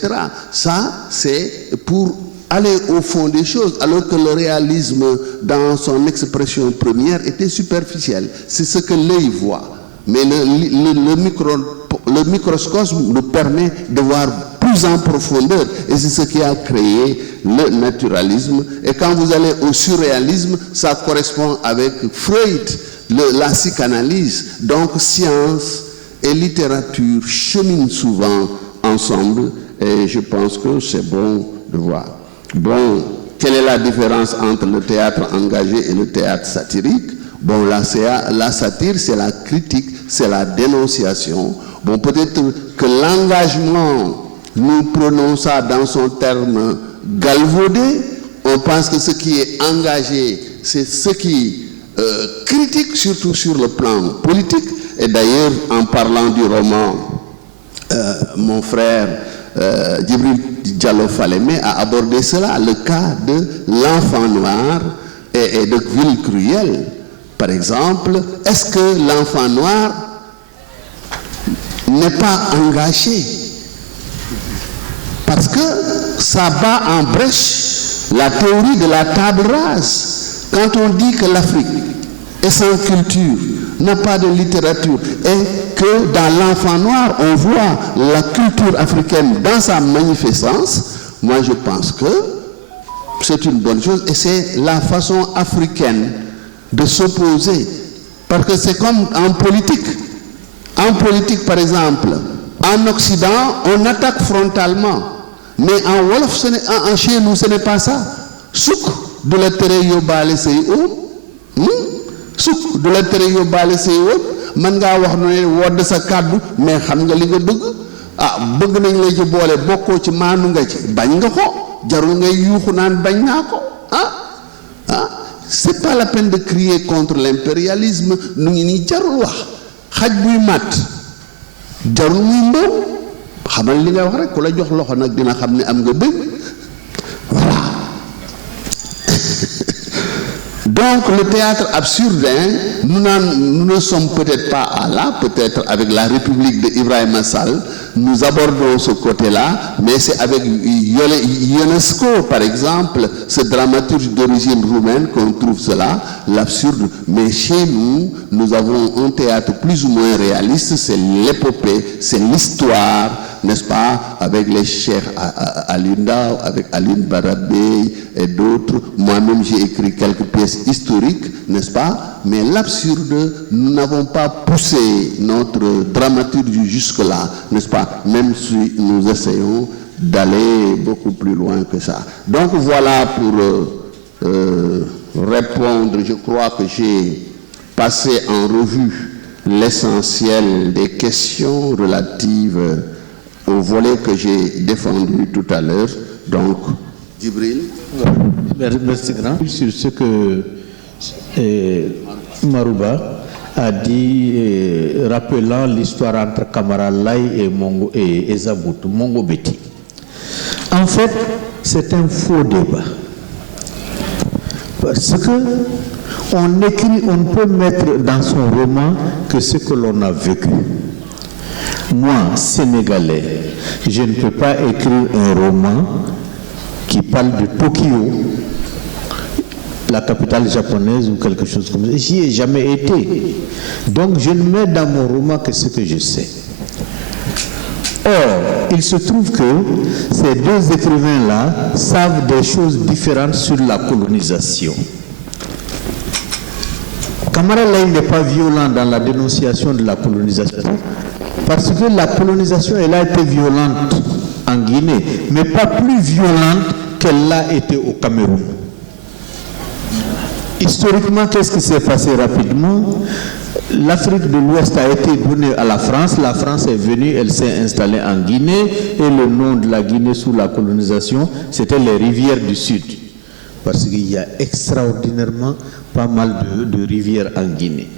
Ça, c'est pour aller au fond des choses, alors que le réalisme, dans son expression première, était superficiel. C'est ce que l'œil voit. Mais le microcosme nous permet de voir plus en profondeur. Et c'est ce qui a créé le naturalisme. Et quand vous allez au surréalisme, ça correspond avec Freud, la psychanalyse. Donc science et littérature cheminent souvent ensemble. Et je pense que c'est bon de voir. Bon, quelle est la différence entre le théâtre engagé et le théâtre satirique? Bon, la satire, c'est la critique, c'est la dénonciation. Bon, peut-être que l'engagement, nous prenons ça dans son terme galvaudé. On pense que ce qui est engagé, c'est ce qui critique, surtout sur le plan politique. Et d'ailleurs, en parlant du roman, mon frère Djibril Diallo Falémé a abordé cela, le cas de l'enfant noir et de Ville Cruelle. Par exemple, est-ce que l'enfant noir n'est pas engagé? Parce que ça bat en brèche la théorie de la table rase. Quand on dit que l'Afrique est sans culture, n'a pas de littérature, et que dans l'enfant noir, on voit la culture africaine dans sa magnificence, moi je pense que c'est une bonne chose, et c'est la façon africaine de s'opposer. Parce que c'est comme en politique. En politique, par exemple, en Occident, on attaque frontalement. Mais en Wolof, chez nous, ce n'est pas ça. Souk de la tere yobale sey souk de la tere yobale sey man nga wax ne wodd sa kaddu mais xam nga li nga bëgg bëgg nañ la ci boole bokkoo ci maanu nga ci bañ nga ko jarul ngay yuuxu naan bañ naa ko c'est pas la peine de crier contre l'impérialisme. nu ngi nii jarul wax xaj buy mat jarul muy mbaw xamal li nga wax rek ku la jox loxo nag dina xam ne am nga bëgg. Voilà. Donc le théâtre absurdin, nous ne sommes peut-être pas là, peut-être avec la République de Ibrahima Sall, nous abordons ce côté-là, mais c'est avec Ionesco, par exemple, ce dramaturge d'origine roumaine qu'on trouve cela, l'absurde. Mais chez nous, nous avons un théâtre plus ou moins réaliste, c'est l'épopée, c'est l'histoire, n'est-ce pas, avec les chers Alinda, avec Aline Barabé et d'autres. Moi-même, j'ai écrit quelques pièces historiques, n'est-ce pas? Mais l'absurde, nous n'avons pas poussé notre dramaturgie jusque-là, n'est-ce pas? Même si nous essayons d'aller beaucoup plus loin que ça. Donc voilà pour répondre. Je crois que j'ai passé en revue l'essentiel des questions relatives au volet que j'ai défendu tout à l'heure. Donc, Djibril. Merci grand. Sur ce que Marouba a dit, rappelant l'histoire entre Kamara Lai et Zabout, Mongo Betty. En fait, c'est un faux débat. Parce que on écrit, on ne peut mettre dans son roman que ce que l'on a vécu. Moi, Sénégalais, je ne peux pas écrire un roman qui parle de Tokyo, la capitale japonaise ou quelque chose comme ça. J'y ai jamais été. Donc je ne mets dans mon roman que ce que je sais. Or, il se trouve que ces deux écrivains-là savent des choses différentes sur la colonisation. Kamara Lai n'est pas violent dans la dénonciation de la colonisation, parce que la colonisation, elle a été violente en Guinée, mais pas plus violente qu'elle l'a été au Cameroun. Historiquement, qu'est-ce qui s'est passé rapidement? L'Afrique de l'Ouest a été donnée à la France est venue, elle s'est installée en Guinée, et le nom de la Guinée sous la colonisation, c'était les rivières du Sud. Parce qu'il y a extraordinairement pas mal de rivières en Guinée.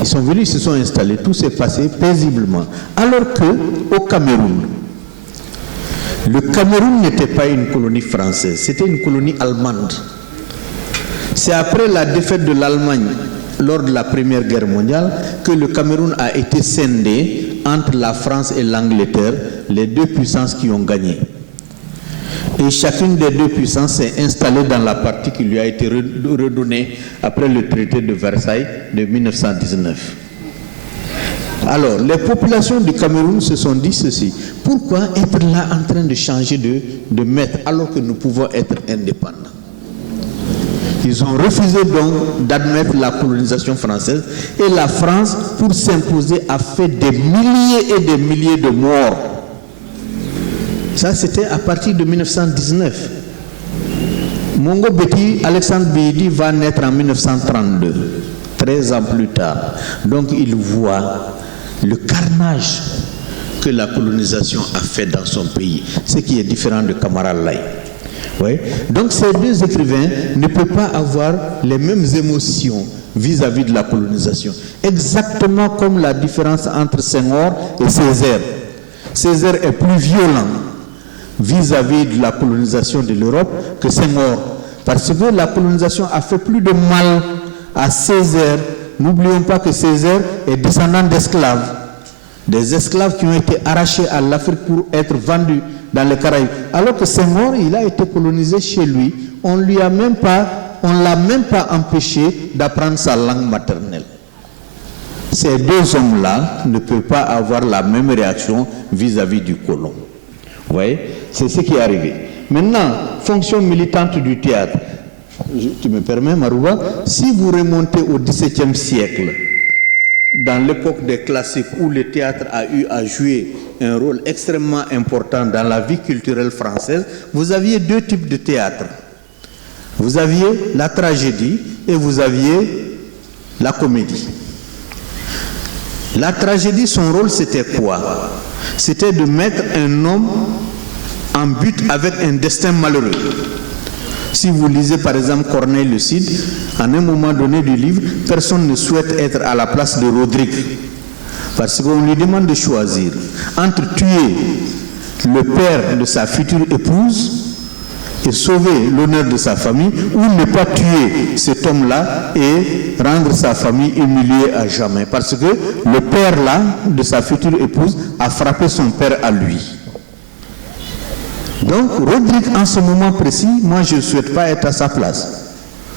Ils sont venus, ils se sont installés, tout s'est passé paisiblement. Alors qu'au Cameroun, le Cameroun n'était pas une colonie française, c'était une colonie allemande. C'est après la défaite de l'Allemagne lors de la Première Guerre mondiale que le Cameroun a été scindé entre la France et l'Angleterre, les deux puissances qui ont gagné. Et chacune des deux puissances s'est installée dans la partie qui lui a été redonnée après le traité de Versailles de 1919. Alors, les populations du Cameroun se sont dit ceci. Pourquoi être là en train de changer de maître alors que nous pouvons être indépendants? Ils ont refusé donc d'admettre la colonisation française et la France, pour s'imposer, a fait des milliers et des milliers de morts. Ça, c'était à partir de 1919. Mongo Betty Alexandre Bidi va naître en 1932, 13 ans plus tard. Donc, il voit le carnage que la colonisation a fait dans son pays, ce qui est différent de Camara Lai. Oui. Donc ces deux écrivains ne peuvent pas avoir les mêmes émotions vis-à-vis de la colonisation. Exactement comme la différence entre Senghor et Césaire. Césaire est plus violent vis-à-vis de la colonisation de l'Europe que Senghor. Parce que la colonisation a fait plus de mal à Césaire. N'oublions pas que Césaire est descendant d'esclaves. Des esclaves qui ont été arrachés à l'Afrique pour être vendus dans les Caraïbes. Alors que Senghor, il a été colonisé chez lui. On ne l'a même pas empêché d'apprendre sa langue maternelle. Ces deux hommes-là ne peuvent pas avoir la même réaction vis-à-vis du colon. Vous voyez? C'est ce qui est arrivé. Maintenant, fonction militante du théâtre. Tu me permets, Marouba, si vous remontez au XVIIe siècle, dans l'époque des classiques où le théâtre a eu à jouer un rôle extrêmement important dans la vie culturelle française, vous aviez deux types de théâtre. Vous aviez la tragédie et vous aviez la comédie. La tragédie, son rôle, c'était quoi? C'était de mettre un homme en butte avec un destin malheureux. Si vous lisez par exemple Corneille le Cid, à un moment donné du livre, personne ne souhaite être à la place de Rodrigue. Parce qu'on lui demande de choisir entre tuer le père de sa future épouse et sauver l'honneur de sa famille, ou ne pas tuer cet homme-là et rendre sa famille humiliée à jamais. Parce que le père-là de sa future épouse a frappé son père à lui. Donc, Rodrigue, en ce moment précis, moi je ne souhaite pas être à sa place,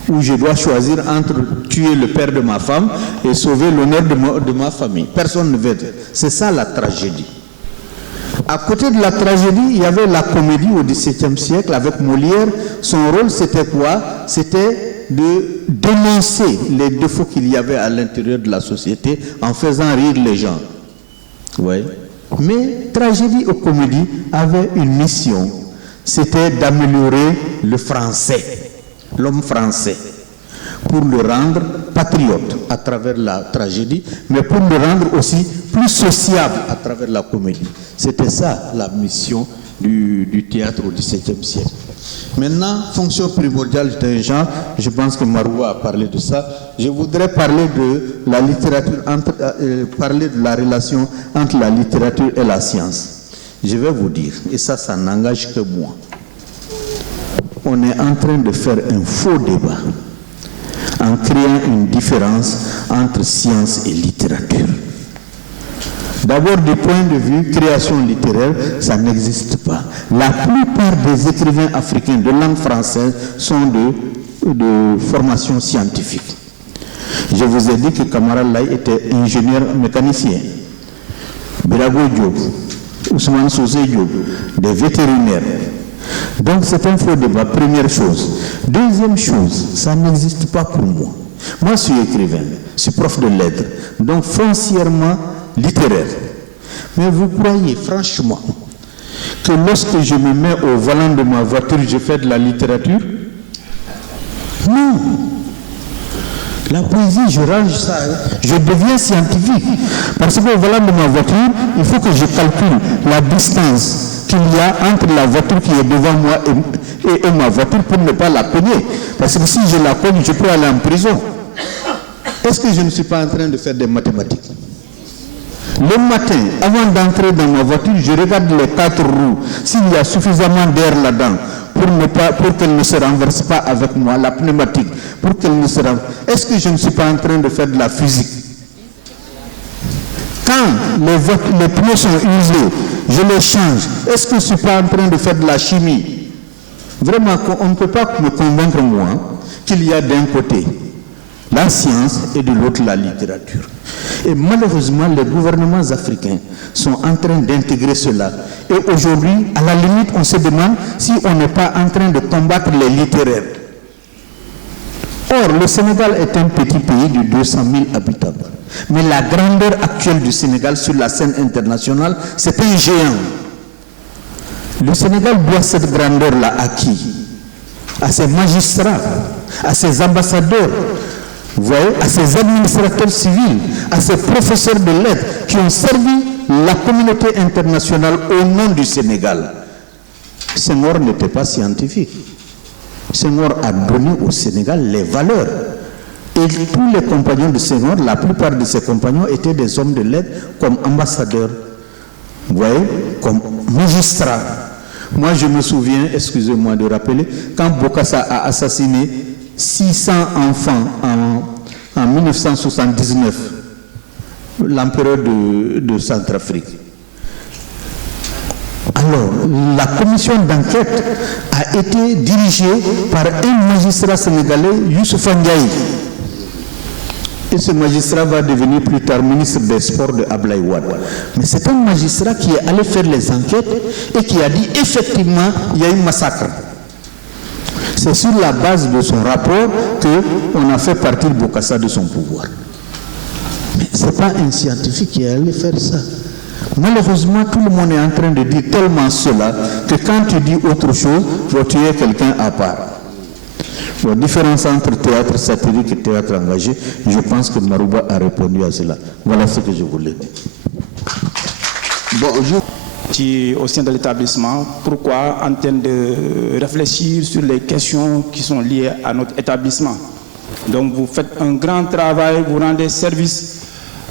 où je dois choisir entre tuer le père de ma femme et sauver l'honneur de ma famille. Personne ne veut dire. C'est ça la tragédie. À côté de la tragédie, il y avait la comédie au XVIIe siècle avec Molière. Son rôle, c'était quoi? C'était de dénoncer les défauts qu'il y avait à l'intérieur de la société en faisant rire les gens. Oui. Mais tragédie ou comédie avait une mission, c'était d'améliorer le français, l'homme français, pour le rendre patriote à travers la tragédie, mais pour le rendre aussi plus sociable à travers la comédie. C'était ça la mission du théâtre au XVIIe siècle. Maintenant, fonction primordiale d'un genre, je pense que Maroua a parlé de ça. Je voudrais parler de la littérature, parler de la relation entre la littérature et la science. Je vais vous dire, et ça n'engage que moi. On est en train de faire un faux débat en créant une différence entre science et littérature. D'abord, du point de vue création littéraire, ça n'existe pas. La plupart des écrivains africains de langue française sont de formation scientifique. Je vous ai dit que Camara Lai était ingénieur mécanicien. Birago Diop, Ousmane Sosé Diop, des vétérinaires. Donc c'est un faux débat, première chose. Deuxième chose, ça n'existe pas pour moi. Moi, je suis écrivain, je suis prof de lettres, donc foncièrement littéraire. Mais vous croyez franchement que lorsque je me mets au volant de ma voiture, je fais de la littérature? Non. La poésie, je range ça, je deviens scientifique. Parce qu'au volant de ma voiture, il faut que je calcule la distance qu'il y a entre la voiture qui est devant moi et ma voiture pour ne pas la cogner. Parce que si je la cogne, je peux aller en prison. Est-ce que je ne suis pas en train de faire des mathématiques? Le matin, avant d'entrer dans ma voiture, je regarde les 4 roues, s'il y a suffisamment d'air là-dedans pour qu'elle ne se renverse pas avec moi, la pneumatique, pour qu'elle ne se renverse. Est-ce que je ne suis pas en train de faire de la physique? Quand les pneus sont usés, je les change. Est-ce que je ne suis pas en train de faire de la chimie? Vraiment, on ne peut pas me convaincre, moi, qu'il y a d'un côté la science et de l'autre la littérature. Et malheureusement, les gouvernements africains sont en train d'intégrer cela. Et aujourd'hui, à la limite, on se demande si on n'est pas en train de combattre les littéraires. Or, le Sénégal est un petit pays de 200 000 habitants. Mais la grandeur actuelle du Sénégal sur la scène internationale, c'est un géant. Le Sénégal doit cette grandeur-là à qui? À ses magistrats, à ses ambassadeurs, vous voyez, à ses administrateurs civils, à ses professeurs de lettres qui ont servi la communauté internationale au nom du Sénégal. Senghor n'était pas scientifique. Senghor a donné au Sénégal les valeurs. Et tous les compagnons de Senghor, la plupart de ses compagnons étaient des hommes de lettres comme ambassadeurs, vous voyez, comme magistrats. Moi, je me souviens, excusez-moi de rappeler, quand Bokassa a assassiné 600 enfants en 1979, l'empereur de Centrafrique. Alors, la commission d'enquête a été dirigée par un magistrat sénégalais, Youssouf Ndiaye. Et ce magistrat va devenir plus tard ministre des Sports de Ablaye Wade. Mais c'est un magistrat qui est allé faire les enquêtes et qui a dit effectivement il y a eu massacre. C'est sur la base de son rapport qu'on a fait partir Bokassa de son pouvoir. Mais ce n'est pas un scientifique qui est allé faire ça. Malheureusement, tout le monde est en train de dire tellement cela que quand tu dis autre chose, tu es quelqu'un à part. La différence entre théâtre satirique et théâtre engagé, je pense que Marouba a répondu à cela. Voilà ce que je voulais dire. Bonjour. Au sein de l'établissement, pourquoi en train de réfléchir sur les questions qui sont liées à notre établissement. Donc vous faites un grand travail, vous rendez service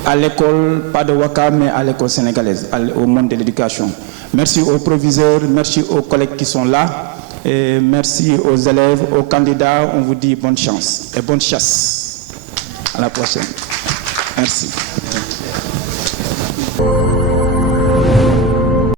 à l'école, pas de Ouakam, mais à l'école sénégalaise, au monde de l'éducation. Merci aux proviseurs, merci aux collègues qui sont là. Et merci aux élèves, aux candidats. On vous dit bonne chance et bonne chasse. À la prochaine. Merci.